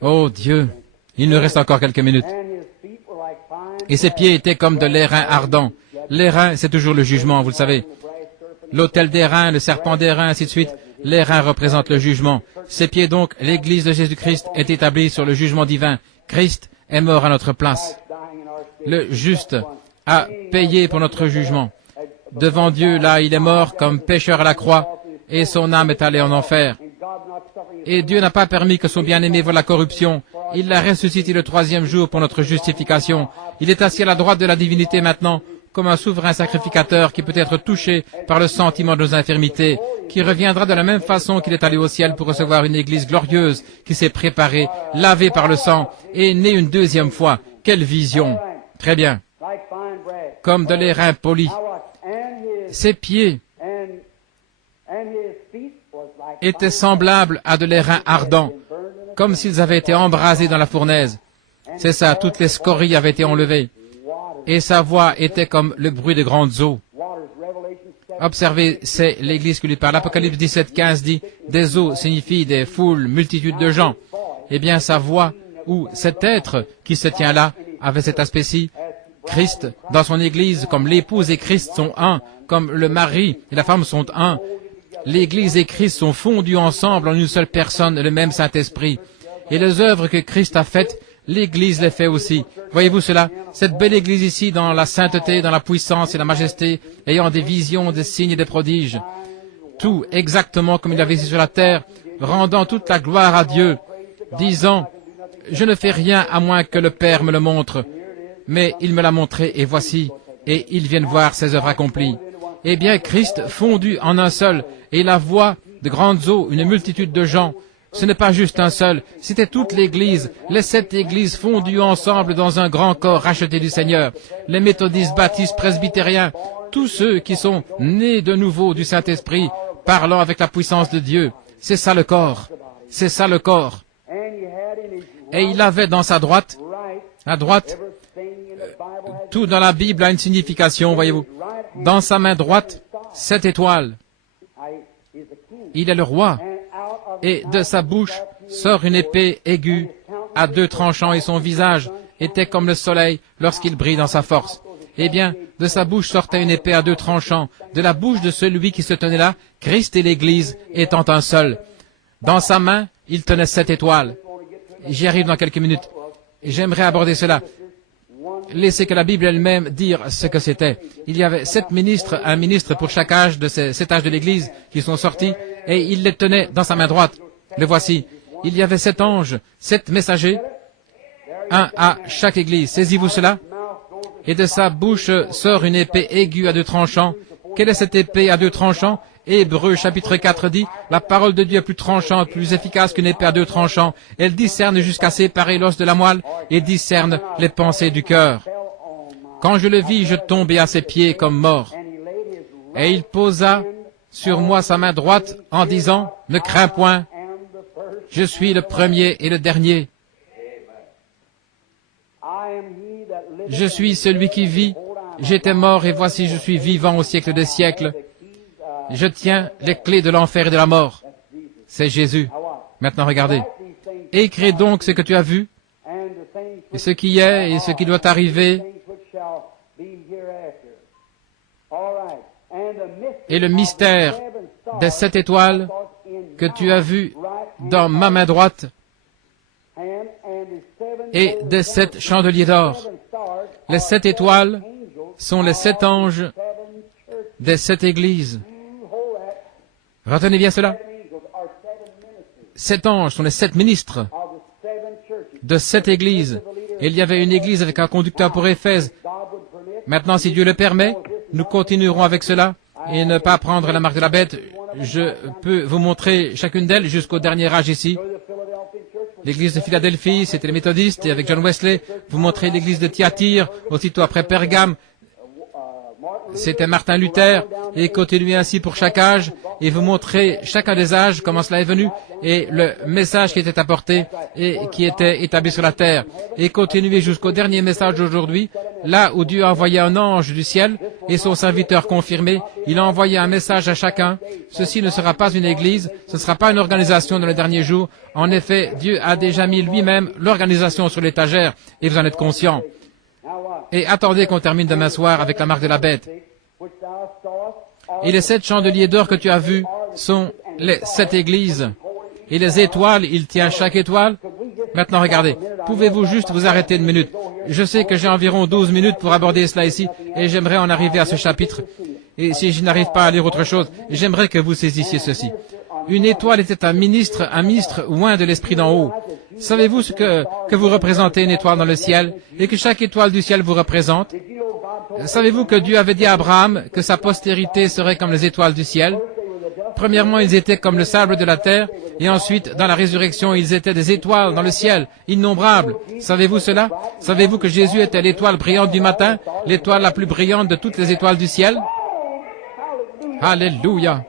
Oh Dieu, il nous reste encore quelques minutes. Et ses pieds étaient comme de l'airain ardent. L'airain, c'est toujours le jugement, vous le savez. L'autel d'airain, le serpent d'airain, ainsi de suite. L'airain représente le jugement. Ses pieds donc, l'Église de Jésus-Christ est établie sur le jugement divin. Christ est mort à notre place. Le juste a payé pour notre jugement. Devant Dieu, là, il est mort comme pécheur à la croix, et son âme est allée en enfer. Et Dieu n'a pas permis que son bien-aimé voie la corruption. Il l'a ressuscité le 3e jour pour notre justification. Il est assis à la droite de la divinité maintenant, comme un souverain sacrificateur qui peut être touché par le sentiment de nos infirmités, qui reviendra de la même façon qu'il est allé au ciel pour recevoir une église glorieuse qui s'est préparée, lavée par le sang, et née une 2e fois. Quelle vision! Très bien. Comme de l'airain poli. Ses pieds étaient semblables à de l'airain ardent, comme s'ils avaient été embrasés dans la fournaise. C'est ça, toutes les scories avaient été enlevées. Et sa voix était comme le bruit de grandes eaux. Observez, c'est l'Église qui lui parle. Apocalypse 17:15 dit, des eaux signifie des foules, multitudes de gens. Eh bien, sa voix, ou cet être qui se tient là, avait cet aspect-ci. Christ, dans son Église, comme l'épouse et Christ sont un, comme le mari et la femme sont un. L'Église et Christ sont fondus ensemble en une seule personne, le même Saint-Esprit. Et les œuvres que Christ a faites, l'Église les fait aussi. Voyez-vous cela? Cette belle Église ici, dans la sainteté, dans la puissance et la majesté, ayant des visions, des signes et des prodiges. Tout exactement comme il avait ici sur la terre, rendant toute la gloire à Dieu, disant, « Je ne fais rien à moins que le Père me le montre. » Mais il me l'a montré, et voici, et ils viennent voir ses œuvres accomplies. Eh bien, Christ fondu en un seul, et la voix de grandes eaux, une multitude de gens. Ce n'est pas juste un seul, c'était toute l'Église, les 7 églises fondues ensemble dans un grand corps racheté du Seigneur, les méthodistes, baptistes, presbytériens, tous ceux qui sont nés de nouveau du Saint-Esprit, parlant avec la puissance de Dieu. C'est ça le corps. C'est ça le corps. Et il avait dans sa droite, à droite, tout dans la Bible a une signification, voyez-vous. Dans sa main droite, 7 étoiles. Il est le roi. Et de sa bouche sort une épée aiguë à 2 tranchants et son visage était comme le soleil lorsqu'il brille dans sa force. Eh bien, de sa bouche sortait une épée à 2 tranchants. De la bouche de celui qui se tenait là, Christ et l'Église étant un seul. Dans sa main, il tenait 7 étoiles. J'y arrive dans quelques minutes. J'aimerais aborder cela. Laissez que la Bible elle-même dire ce que c'était. Il y avait 7 ministres, un ministre pour chaque âge de ces 7 âges de l'Église qui sont sortis, et il les tenait dans sa main droite. Le voici. Il y avait 7 anges, 7 messagers, un à chaque Église. Saisissez-vous cela? Et de sa bouche sort une épée aiguë à 2 tranchants. Quelle est cette épée à 2 tranchants? Hébreux chapitre 4 dit, la parole de Dieu est plus tranchante, plus efficace qu'une épée à deux tranchants. Elle discerne jusqu'à séparer l'os de la moelle et discerne les pensées du cœur. Quand je le vis, je tombai à ses pieds comme mort. Et il posa sur moi sa main droite en disant, ne crains point, je suis le premier et le dernier. Je suis celui qui vit. J'étais mort et voici je suis vivant au siècle des siècles. Je tiens les clés de l'enfer et de la mort. C'est Jésus. Maintenant regardez. Écris donc ce que tu as vu, et ce qui est et ce qui doit arriver, et le mystère des 7 étoiles que tu as vu dans ma main droite, et des 7 chandeliers d'or. Les 7 étoiles sont les 7 anges des 7 églises. Retenez bien cela. 7 anges sont les 7 ministres de 7 églises. Il y avait une église avec un conducteur pour Éphèse. Maintenant, si Dieu le permet, nous continuerons avec cela et ne pas prendre la marque de la bête. Je peux vous montrer chacune d'elles jusqu'au dernier âge ici. L'église de Philadelphie, c'était les méthodistes, et avec John Wesley, vous montrez l'église de Thyatire, aussitôt après Pergame, c'était Martin Luther, et continuez ainsi pour chaque âge, et vous montrez chacun des âges, comment cela est venu, et le message qui était apporté, et qui était établi sur la terre. Et continuez jusqu'au dernier message d'aujourd'hui, là où Dieu a envoyé un ange du ciel, et son serviteur confirmé, il a envoyé un message à chacun. Ceci ne sera pas une église, ce ne sera pas une organisation dans les derniers jours. En effet, Dieu a déjà mis lui-même l'organisation sur l'étagère, et vous en êtes conscient. Et attendez qu'on termine demain soir avec la marque de la bête. Et les 7 chandeliers d'or que tu as vus sont les 7 églises. Et les étoiles, il tient chaque étoile. Maintenant, regardez, pouvez-vous juste vous arrêter une minute? Je sais que j'ai environ 12 minutes pour aborder cela ici, et j'aimerais en arriver à ce chapitre. Et si je n'arrive pas à lire autre chose, j'aimerais que vous saisissiez ceci. Une étoile était un ministre loin de l'esprit d'en haut. Savez-vous ce que vous représentez une étoile dans le ciel, et que chaque étoile du ciel vous représente? Savez-vous que Dieu avait dit à Abraham que sa postérité serait comme les étoiles du ciel? Premièrement, ils étaient comme le sable de la terre, et ensuite, dans la résurrection, ils étaient des étoiles dans le ciel, innombrables. Savez-vous cela? Savez-vous que Jésus était l'étoile brillante du matin, l'étoile la plus brillante de toutes les étoiles du ciel? Alléluia!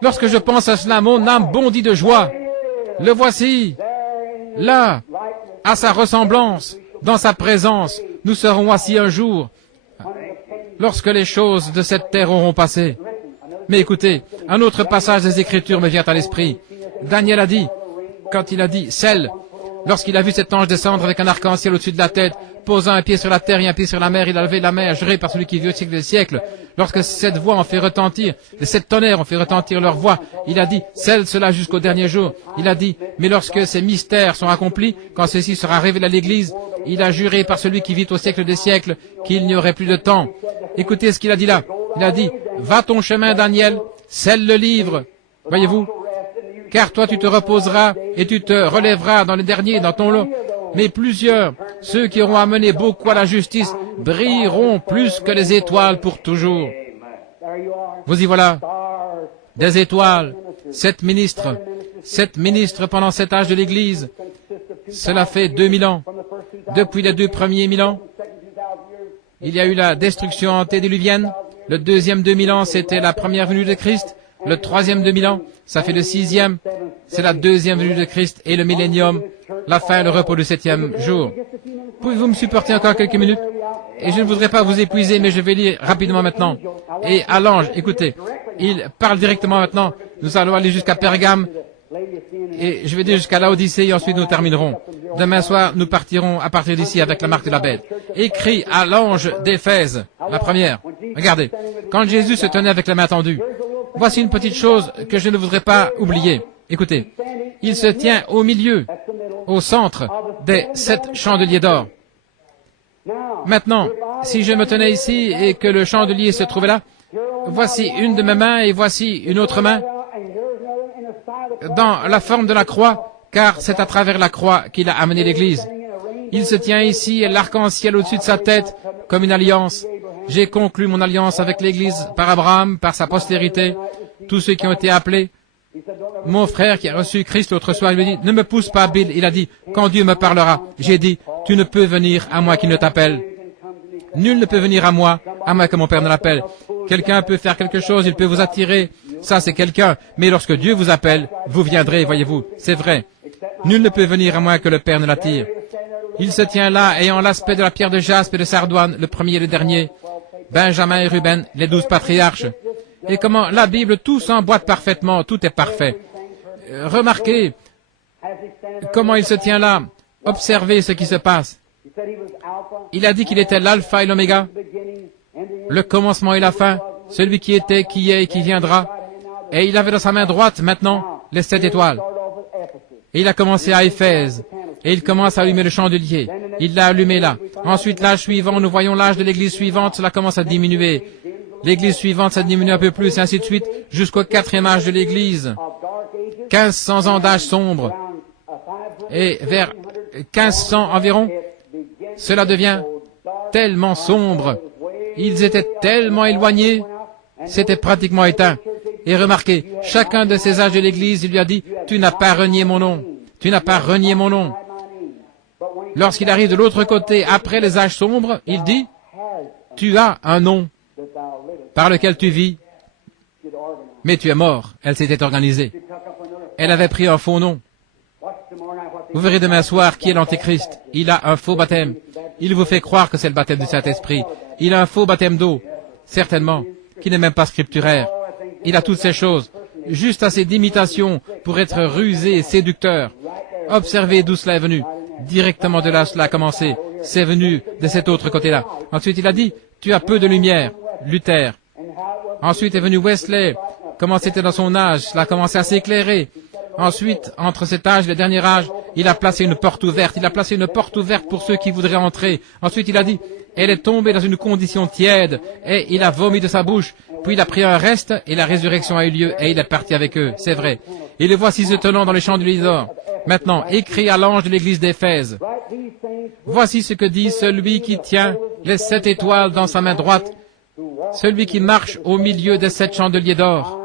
Lorsque je pense à cela, mon âme bondit de joie. Le voici, là, à sa ressemblance, dans sa présence. Nous serons assis un jour, lorsque les choses de cette terre auront passé. Mais écoutez, un autre passage des Écritures me vient à l'esprit. Daniel a dit, quand il a dit « Celle », lorsqu'il a vu cet ange descendre avec un arc-en-ciel au-dessus de la tête, posant un pied sur la terre et un pied sur la mer, il a levé la main à jurer par celui qui vit au siècle des siècles. Lorsque cette voix en fait retentir, les 7 tonnerres ont fait retentir leur voix, il a dit « Celle cela jusqu'au dernier jour ». Il a dit « Mais lorsque ces mystères sont accomplis, quand ceci sera révélé à l'Église, il a juré par celui qui vit au siècle des siècles qu'il n'y aurait plus de temps. » Écoutez ce qu'il a dit là. Il a dit « Va ton chemin, Daniel, scelle le livre. » Voyez-vous? Car toi tu te reposeras et tu te relèveras dans les derniers, dans ton lot. Mais plusieurs, ceux qui auront amené beaucoup à la justice, brilleront plus que les étoiles pour toujours. Vous y voilà. Des étoiles, 7 ministres pendant cet âge de l'Église. Cela fait 2000 ans. Depuis les 2 premiers 1000 ans, il y a eu la destruction antédiluvienne. Le deuxième 2000 ans, c'était la première venue de Christ. Le troisième 2000 ans, ça fait le 6e, c'est la deuxième venue de Christ, et le millénium, la fin, le repos du 7e jour. Pouvez-vous me supporter encore quelques minutes? Et je ne voudrais pas vous épuiser, mais je vais lire rapidement maintenant. Et à l'ange, écoutez, il parle directement maintenant. Nous allons aller jusqu'à Pergame, et je vais dire jusqu'à Laodicée, et ensuite nous terminerons. Demain soir, nous partirons à partir d'ici avec la marque de la bête. Écrit à l'ange d'Éphèse, la première. Regardez, quand Jésus se tenait avec la main tendue, voici une petite chose que je ne voudrais pas oublier. Écoutez, il se tient au milieu, au centre des 7 chandeliers d'or. Maintenant, si je me tenais ici et que le chandelier se trouvait là, voici une de mes mains et voici une autre main dans la forme de la croix, car c'est à travers la croix qu'il a amené l'Église. Il se tient ici et l'arc-en-ciel au-dessus de sa tête comme une alliance. J'ai conclu mon alliance avec l'Église par Abraham, par sa postérité, tous ceux qui ont été appelés. Mon frère qui a reçu Christ l'autre soir, il me dit, ne me pousse pas, Bill. Il a dit, quand Dieu me parlera. J'ai dit, tu ne peux venir à moi qui ne t'appelle. Nul ne peut venir à moi que mon Père ne l'appelle. Quelqu'un peut faire quelque chose, il peut vous attirer. Ça, c'est quelqu'un. Mais lorsque Dieu vous appelle, vous viendrez, voyez-vous. C'est vrai. Nul ne peut venir à moins que le Père ne l'attire. Il se tient là, ayant l'aspect de la pierre de jaspe et de sardoine, le premier et le dernier. Benjamin et Ruben, les 12 patriarches. Et comment la Bible, tout s'emboîte parfaitement, tout est parfait. Remarquez comment il se tient là. Observez ce qui se passe. Il a dit qu'il était l'alpha et l'oméga, le commencement et la fin, celui qui était, qui est et qui viendra. Et il avait dans sa main droite, maintenant, les 7 étoiles. Et il a commencé à Éphèse. Et il commence à allumer le chandelier. Il l'a allumé là. Ensuite, l'âge suivant, nous voyons l'âge de l'église suivante, cela commence à diminuer. L'église suivante, ça diminue un peu plus, et ainsi de suite, jusqu'au 4e âge de l'église. 1500 ans d'âge sombre. Et vers 1500 environ, cela devient tellement sombre. Ils étaient tellement éloignés, c'était pratiquement éteint. Et remarquez, chacun de ces âges de l'église, il lui a dit, tu n'as pas renié mon nom. Tu n'as pas renié mon nom. Lorsqu'il arrive de l'autre côté, après les âges sombres, il dit, tu as un nom par lequel tu vis, mais tu es mort. Elle s'était organisée. Elle avait pris un faux nom. Vous verrez demain soir qui est l'Antéchrist. Il a un faux baptême. Il vous fait croire que c'est le baptême du Saint-Esprit. Il a un faux baptême d'eau, certainement, qui n'est même pas scripturaire. Il a toutes ces choses, juste assez d'imitation pour être rusé et séducteur. Observez d'où cela est venu. Directement de là, cela a commencé. C'est venu de cet autre côté-là. Ensuite, il a dit, tu as peu de lumière, Luther. Ensuite est venu Wesley. Comment c'était dans son âge, cela a commencé à s'éclairer. Ensuite, entre cet âge et le dernier âge, il a placé une porte ouverte. Il a placé une porte ouverte pour ceux qui voudraient entrer. Ensuite, il a dit, elle est tombée dans une condition tiède, et il a vomi de sa bouche. Puis il a pris un reste, et la résurrection a eu lieu, et il est parti avec eux. C'est vrai. Et le voici se tenant dans les chandeliers d'or. Maintenant, écrit à l'ange de l'église d'Éphèse. Voici ce que dit celui qui tient les 7 étoiles dans sa main droite, celui qui marche au milieu des 7 chandeliers d'or.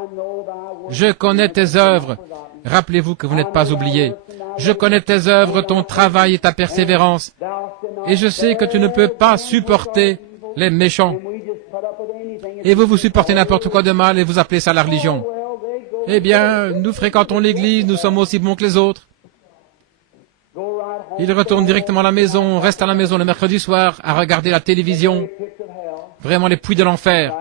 Je connais tes œuvres. Rappelez-vous que vous n'êtes pas oubliés. Je connais tes œuvres, ton travail et ta persévérance. Et je sais que tu ne peux pas supporter les méchants. Et vous supportez n'importe quoi de mal et vous appelez ça la religion. Eh bien, nous fréquentons l'église, nous sommes aussi bons que les autres. Ils retournent directement à la maison, restent à la maison le mercredi soir à regarder la télévision. Vraiment les puits de l'enfer.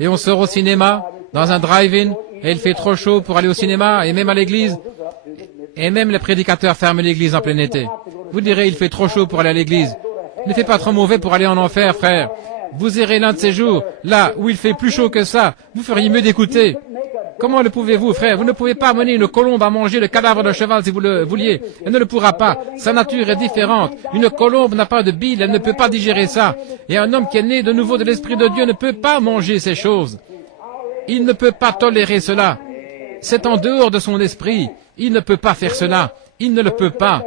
Et on sort au cinéma, dans un drive-in, et il fait trop chaud pour aller au cinéma, et même à l'église. Et même les prédicateurs ferment l'église en plein été. Vous direz, il fait trop chaud pour aller à l'église. Il ne fait pas trop mauvais pour aller en enfer, frère. Vous irez l'un de ces jours, là où il fait plus chaud que ça. Vous feriez mieux d'écouter. Comment le pouvez-vous, frère? Vous ne pouvez pas amener une colombe à manger le cadavre d'un cheval si vous le vouliez. Elle ne le pourra pas. Sa nature est différente. Une colombe n'a pas de bile, elle ne peut pas digérer ça. Et un homme qui est né de nouveau de l'Esprit de Dieu ne peut pas manger ces choses. Il ne peut pas tolérer cela. C'est en dehors de son esprit. Il ne peut pas faire cela. Il ne le peut pas.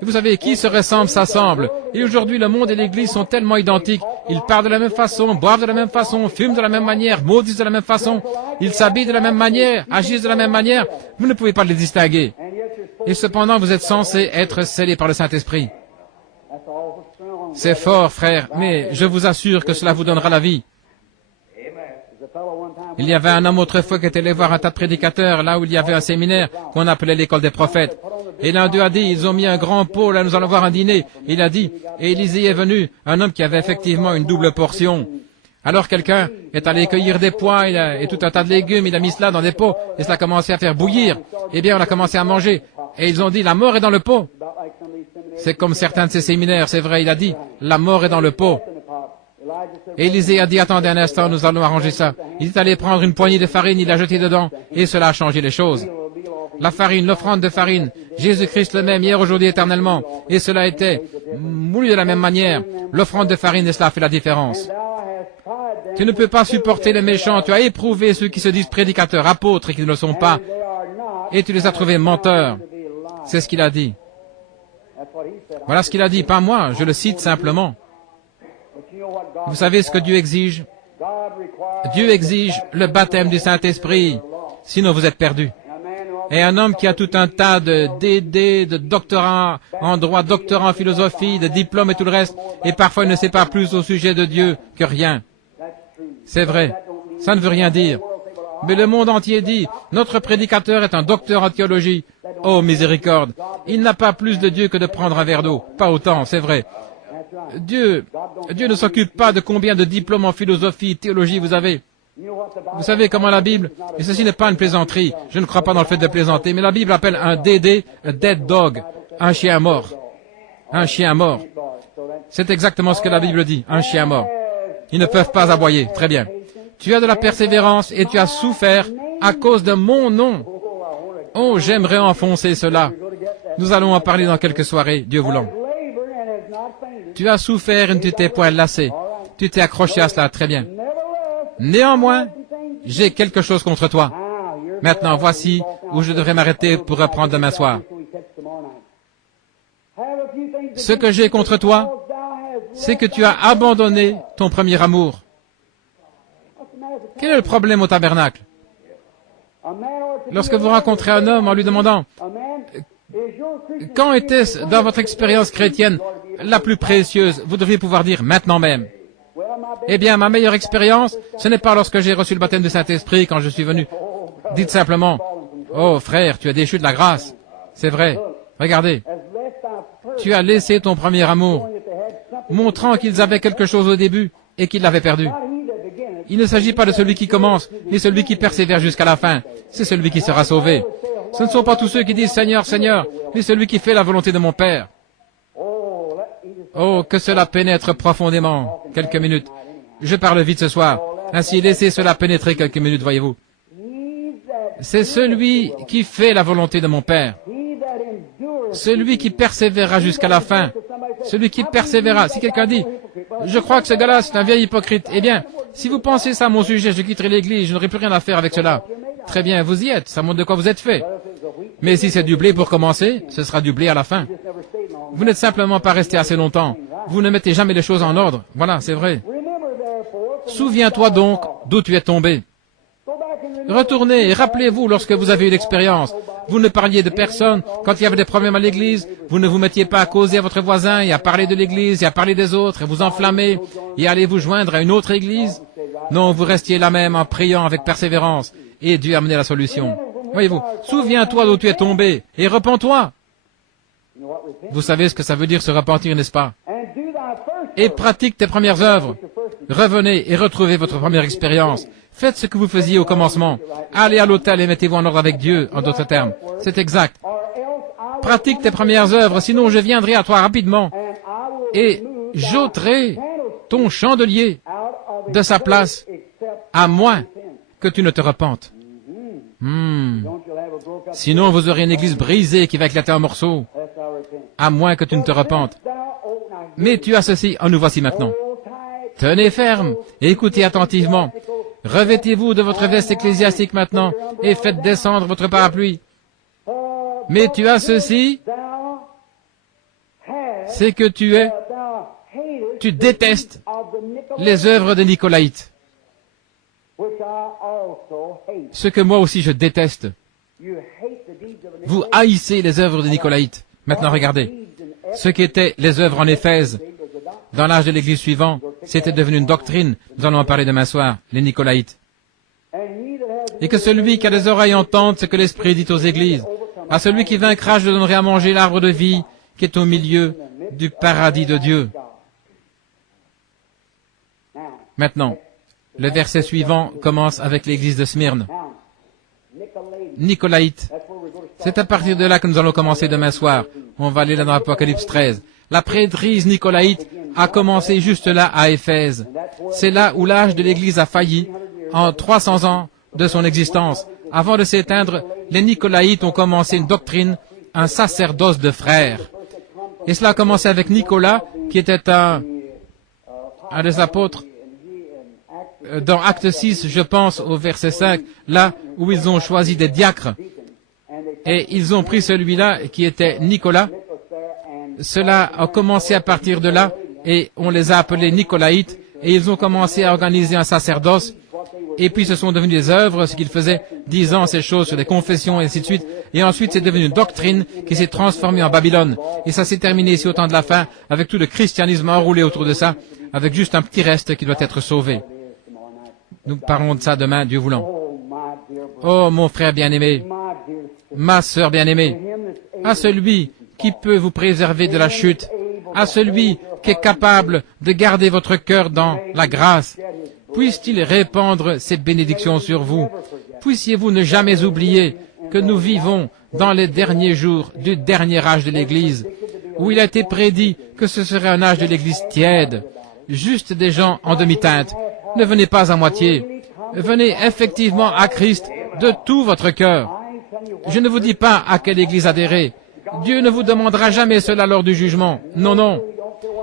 Et vous savez, qui se ressemble s'assemble. Et aujourd'hui, le monde et l'Église sont tellement identiques. Ils parlent de la même façon, boivent de la même façon, fument de la même manière, maudissent de la même façon. Ils s'habillent de la même manière, agissent de la même manière. Vous ne pouvez pas les distinguer. Et cependant, vous êtes censés être scellés par le Saint-Esprit. C'est fort, frère, mais je vous assure que cela vous donnera la vie. Il y avait un homme autrefois qui était allé voir un tas de prédicateurs, là où il y avait un séminaire qu'on appelait l'école des prophètes. Et l'un d'eux a dit, ils ont mis un grand pot, là nous allons voir un dîner. Il a dit, et Élisée est venu, un homme qui avait effectivement une double portion. Alors quelqu'un est allé cueillir des pois et tout un tas de légumes, il a mis cela dans des pots, et cela a commencé à faire bouillir. Eh bien, on a commencé à manger. Et ils ont dit, la mort est dans le pot. C'est comme certains de ces séminaires, c'est vrai, il a dit, la mort est dans le pot. Et Élisée a dit, attendez un instant, nous allons arranger ça. Il est allé prendre une poignée de farine, il l'a jetée dedans, et cela a changé les choses. La farine, l'offrande de farine, Jésus-Christ le même, hier, aujourd'hui, éternellement. Et cela était moulu de la même manière. L'offrande de farine, et cela a fait la différence. Tu ne peux pas supporter les méchants, tu as éprouvé ceux qui se disent prédicateurs, apôtres, et qui ne le sont pas. Et tu les as trouvés menteurs. C'est ce qu'il a dit. Voilà ce qu'il a dit, pas moi, je le cite simplement. Vous savez ce que Dieu exige? Dieu exige le baptême du Saint-Esprit, sinon vous êtes perdus. Et un homme qui a tout un tas de DD, de doctorats en droit, doctorats en philosophie, de diplômes et tout le reste, et parfois il ne sait pas plus au sujet de Dieu que rien. C'est vrai, ça ne veut rien dire. Mais le monde entier dit, notre prédicateur est un docteur en théologie. Oh miséricorde, il n'a pas plus de Dieu que de prendre un verre d'eau. Pas autant, c'est vrai. Dieu ne s'occupe pas de combien de diplômes en philosophie, théologie vous avez. Vous savez comment la Bible, et ceci n'est pas une plaisanterie, je ne crois pas dans le fait de plaisanter, mais la Bible appelle un DD, un dead dog, un chien mort. Un chien mort. C'est exactement ce que la Bible dit, un chien mort. Ils ne peuvent pas aboyer, très bien. Tu as de la persévérance et tu as souffert à cause de mon nom. Oh, j'aimerais enfoncer cela. Nous allons en parler dans quelques soirées, Dieu voulant. Tu as souffert et ne t'es point lassé. Tu t'es accroché à cela, très bien. Néanmoins, j'ai quelque chose contre toi. Maintenant, voici où je devrais m'arrêter pour reprendre demain soir. Ce que j'ai contre toi, c'est que tu as abandonné ton premier amour. Quel est le problème au tabernacle? Lorsque vous rencontrez un homme en lui demandant « Quand était-ce dans votre expérience chrétienne la plus précieuse ?» vous devriez pouvoir dire « Maintenant même ». Eh bien, ma meilleure expérience, ce n'est pas lorsque j'ai reçu le baptême du Saint-Esprit quand je suis venu. Dites simplement « Oh frère, tu as déchu de la grâce. » C'est vrai. Regardez. Tu as laissé ton premier amour, montrant qu'ils avaient quelque chose au début et qu'ils l'avaient perdu. Il ne s'agit pas de celui qui commence, mais celui qui persévère jusqu'à la fin. C'est celui qui sera sauvé. Ce ne sont pas tous ceux qui disent « Seigneur, Seigneur », mais celui qui fait la volonté de mon Père. Oh, que cela pénètre profondément. Quelques minutes. Je parle vite ce soir. Ainsi, laissez cela pénétrer quelques minutes, voyez-vous. C'est celui qui fait la volonté de mon Père. Celui qui persévérera jusqu'à la fin. Celui qui persévérera. Si quelqu'un dit, je crois que ce gars-là, c'est un vieil hypocrite. Eh bien, si vous pensez ça à mon sujet, je quitterai l'église, je n'aurai plus rien à faire avec cela. Très bien, vous y êtes. Ça montre de quoi vous êtes fait. Mais si c'est du blé pour commencer, ce sera du blé à la fin. Vous n'êtes simplement pas resté assez longtemps. Vous ne mettez jamais les choses en ordre. Voilà, c'est vrai. Souviens-toi donc d'où tu es tombé. Retournez et rappelez-vous lorsque vous avez eu l'expérience. Vous ne parliez de personne quand il y avait des problèmes à l'église. Vous ne vous mettiez pas à causer à votre voisin et à parler de l'église et à parler des autres et vous enflammer et allez vous joindre à une autre église. Non, vous restiez là même en priant avec persévérance et Dieu a amené la solution. Voyez-vous, souviens-toi d'où tu es tombé et repens-toi. Vous savez ce que ça veut dire se repentir, n'est-ce pas? Et pratique tes premières œuvres. Revenez et retrouvez votre première expérience. Faites ce que vous faisiez au commencement. Allez à l'autel et mettez-vous en ordre avec Dieu, en d'autres termes. C'est exact. Pratique tes premières œuvres, sinon je viendrai à toi rapidement et j'ôterai ton chandelier de sa place, à moins que tu ne te repentes. Sinon vous aurez une église brisée qui va éclater en morceaux, à moins que tu ne te repentes. Mais tu as ceci, nous voici maintenant. Tenez ferme et écoutez attentivement. Revêtez-vous de votre veste ecclésiastique maintenant et faites descendre votre parapluie. Mais tu as ceci, c'est que tu détestes les œuvres des Nicolaïtes. Ce que moi aussi je déteste. Vous haïssez les œuvres des Nicolaïtes. Maintenant regardez. Ce qu'étaient les œuvres en Éphèse, dans l'âge de l'Église suivant, c'était devenu une doctrine. Nous allons en parler demain soir, les Nicolaïtes. Et que celui qui a des oreilles entende ce que l'Esprit dit aux églises. À celui qui vaincra, je donnerai à manger l'arbre de vie qui est au milieu du paradis de Dieu. Maintenant, le verset suivant commence avec l'église de Smyrne. Nicolaïtes. C'est à partir de là que nous allons commencer demain soir. On va aller là dans l'Apocalypse 13. La prêtrise nicolaïte a commencé juste là à Éphèse. C'est là où l'âge de l'Église a failli, en 300 ans de son existence. Avant de s'éteindre, les Nicolaïtes ont commencé une doctrine, un sacerdoce de frères. Et cela a commencé avec Nicolas, qui était un des apôtres. Dans Acte 6, je pense au verset 5, là où ils ont choisi des diacres. Et ils ont pris celui-là qui était Nicolas. Cela a commencé à partir de là et on les a appelés Nicolaïtes et ils ont commencé à organiser un sacerdoce, et puis ce sont devenus des œuvres, ce qu'ils faisaient, disant ces choses sur des confessions et ainsi de suite, et ensuite c'est devenu une doctrine qui s'est transformée en Babylone, et ça s'est terminé ici au temps de la fin, avec tout le christianisme enroulé autour de ça, avec juste un petit reste qui doit être sauvé. Nous parlons de ça demain, Dieu voulant. Oh, mon frère bien-aimé, ma sœur bien-aimée, à celui qui peut vous préserver de la chute, à celui qui est capable de garder votre cœur dans la grâce, puisse-t-il répandre ses bénédictions sur vous. Puissiez-vous ne jamais oublier que nous vivons dans les derniers jours du dernier âge de l'Église, où il a été prédit que ce serait un âge de l'Église tiède, juste des gens en demi-teinte. Ne venez pas à moitié. Venez effectivement à Christ de tout votre cœur. Je ne vous dis pas à quelle Église adhérer. Dieu ne vous demandera jamais cela lors du jugement. Non, non.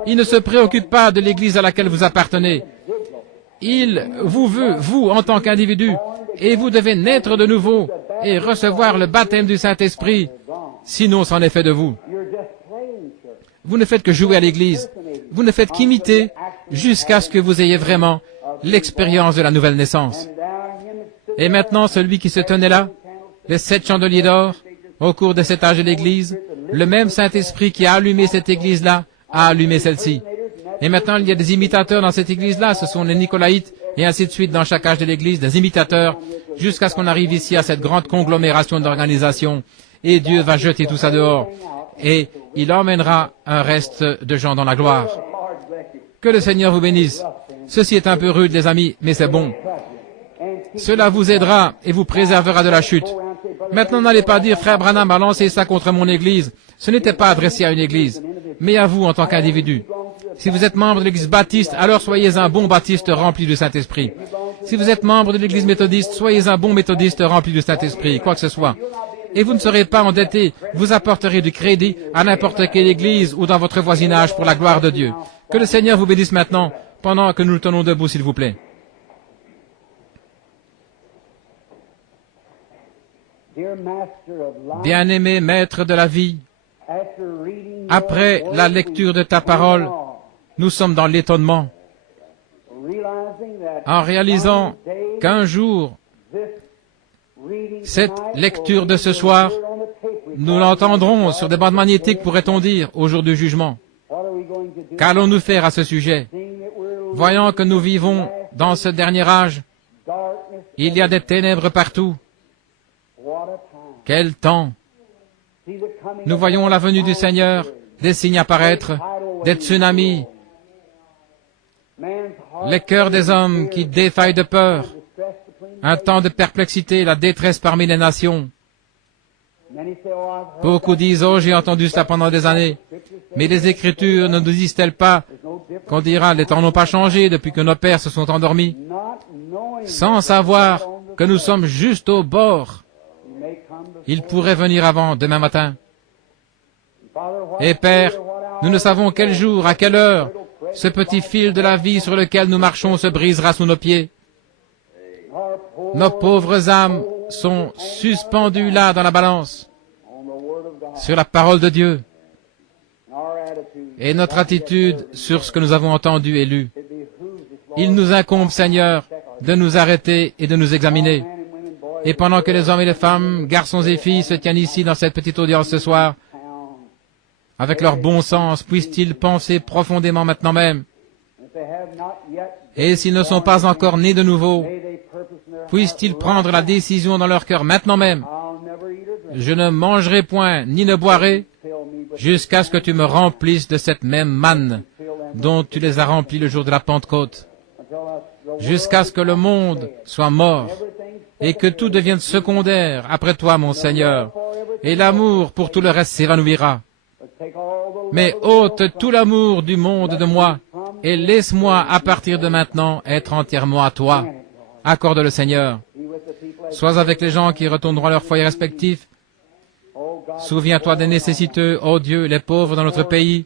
Il ne se préoccupe pas de l'Église à laquelle vous appartenez. Il vous veut, vous, en tant qu'individu, et vous devez naître de nouveau et recevoir le baptême du Saint-Esprit. Sinon, c'en est fait de vous. Vous ne faites que jouer à l'Église. Vous ne faites qu'imiter jusqu'à ce que vous ayez vraiment l'expérience de la nouvelle naissance. Et maintenant, celui qui se tenait là, les 7 chandeliers d'or, au cours de cet âge de l'Église, le même Saint-Esprit qui a allumé cette Église-là, a allumé celle-ci. Et maintenant, il y a des imitateurs dans cette Église-là, ce sont les Nicolaïtes, et ainsi de suite dans chaque âge de l'Église, des imitateurs, jusqu'à ce qu'on arrive ici à cette grande conglomération d'organisations. Et Dieu va jeter tout ça dehors, et il emmènera un reste de gens dans la gloire. Que le Seigneur vous bénisse. Ceci est un peu rude, les amis, mais c'est bon. Cela vous aidera et vous préservera de la chute. Maintenant, n'allez pas dire, frère Branham a lancé ça contre mon Église. Ce n'était pas adressé à une Église, mais à vous en tant qu'individu. Si vous êtes membre de l'Église baptiste, alors soyez un bon baptiste rempli du Saint-Esprit. Si vous êtes membre de l'Église méthodiste, soyez un bon méthodiste rempli du Saint-Esprit, quoi que ce soit. Et vous ne serez pas endetté, vous apporterez du crédit à n'importe quelle Église ou dans votre voisinage pour la gloire de Dieu. Que le Seigneur vous bénisse maintenant, pendant que nous nous tenons debout, s'il vous plaît. Bien-aimé Maître de la vie, après la lecture de ta parole, nous sommes dans l'étonnement, en réalisant qu'un jour, cette lecture de ce soir, nous l'entendrons sur des bandes magnétiques, pourrait-on dire, au jour du jugement. Qu'allons-nous faire à ce sujet? Voyant que nous vivons dans ce dernier âge, il y a des ténèbres partout. Quel temps! Nous voyons la venue du Seigneur, des signes apparaître, des tsunamis, les cœurs des hommes qui défaillent de peur, un temps de perplexité, la détresse parmi les nations. Beaucoup disent, oh, j'ai entendu cela pendant des années, mais les Écritures ne nous disent-elles pas qu'on dira, les temps n'ont pas changé depuis que nos pères se sont endormis, sans savoir que nous sommes juste au bord. Il pourrait venir avant, demain matin. Et Père, nous ne savons quel jour, à quelle heure, ce petit fil de la vie sur lequel nous marchons se brisera sous nos pieds. Nos pauvres âmes sont suspendues là dans la balance, sur la parole de Dieu, et notre attitude sur ce que nous avons entendu et lu. Il nous incombe, Seigneur, de nous arrêter et de nous examiner. Et pendant que les hommes et les femmes, garçons et filles se tiennent ici dans cette petite audience ce soir, avec leur bon sens, puissent-ils penser profondément maintenant même. Et s'ils ne sont pas encore nés de nouveau, puissent-ils prendre la décision dans leur cœur maintenant même. Je ne mangerai point ni ne boirai jusqu'à ce que tu me remplisses de cette même manne dont tu les as remplis le jour de la Pentecôte, jusqu'à ce que le monde soit mort et que tout devienne secondaire après toi, mon Seigneur, et l'amour pour tout le reste s'évanouira. Mais ôte tout l'amour du monde de moi, et laisse-moi à partir de maintenant être entièrement à toi. Accorde-le, Seigneur. Sois avec les gens qui retourneront à leur foyer respectif. Souviens-toi des nécessiteux, ô Dieu, les pauvres dans notre pays,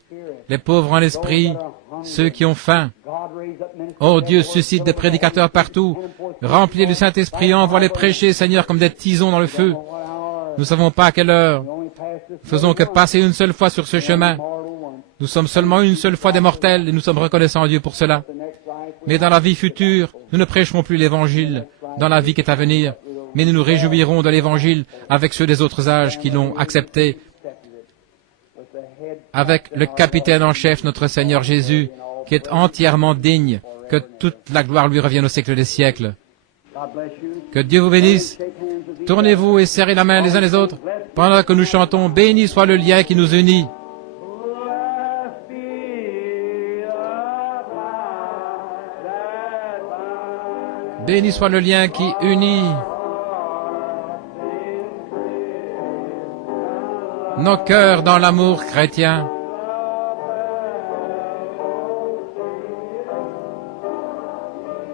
les pauvres en l'esprit, ceux qui ont faim. Ô Dieu, suscite des prédicateurs partout. Remplis du Saint-Esprit, envoie-les prêcher, Seigneur, comme des tisons dans le feu. Nous ne savons pas à quelle heure. Faisons que passer une seule fois sur ce chemin. Nous sommes seulement une seule fois des mortels et nous sommes reconnaissants à Dieu pour cela. Mais dans la vie future, nous ne prêcherons plus l'Évangile dans la vie qui est à venir, mais nous nous réjouirons de l'Évangile avec ceux des autres âges qui l'ont accepté, avec le capitaine en chef, notre Seigneur Jésus, qui est entièrement digne, que toute la gloire lui revienne au siècle des siècles. Que Dieu vous bénisse. Tournez-vous et serrez la main les uns les autres pendant que nous chantons « Béni soit le lien qui nous unit ». Béni soit le lien qui unit nos cœurs dans l'amour chrétien.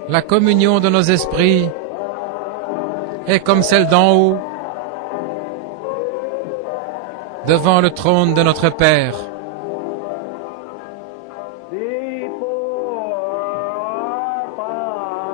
La communion de nos esprits est comme celle d'en haut, devant le trône de notre Père.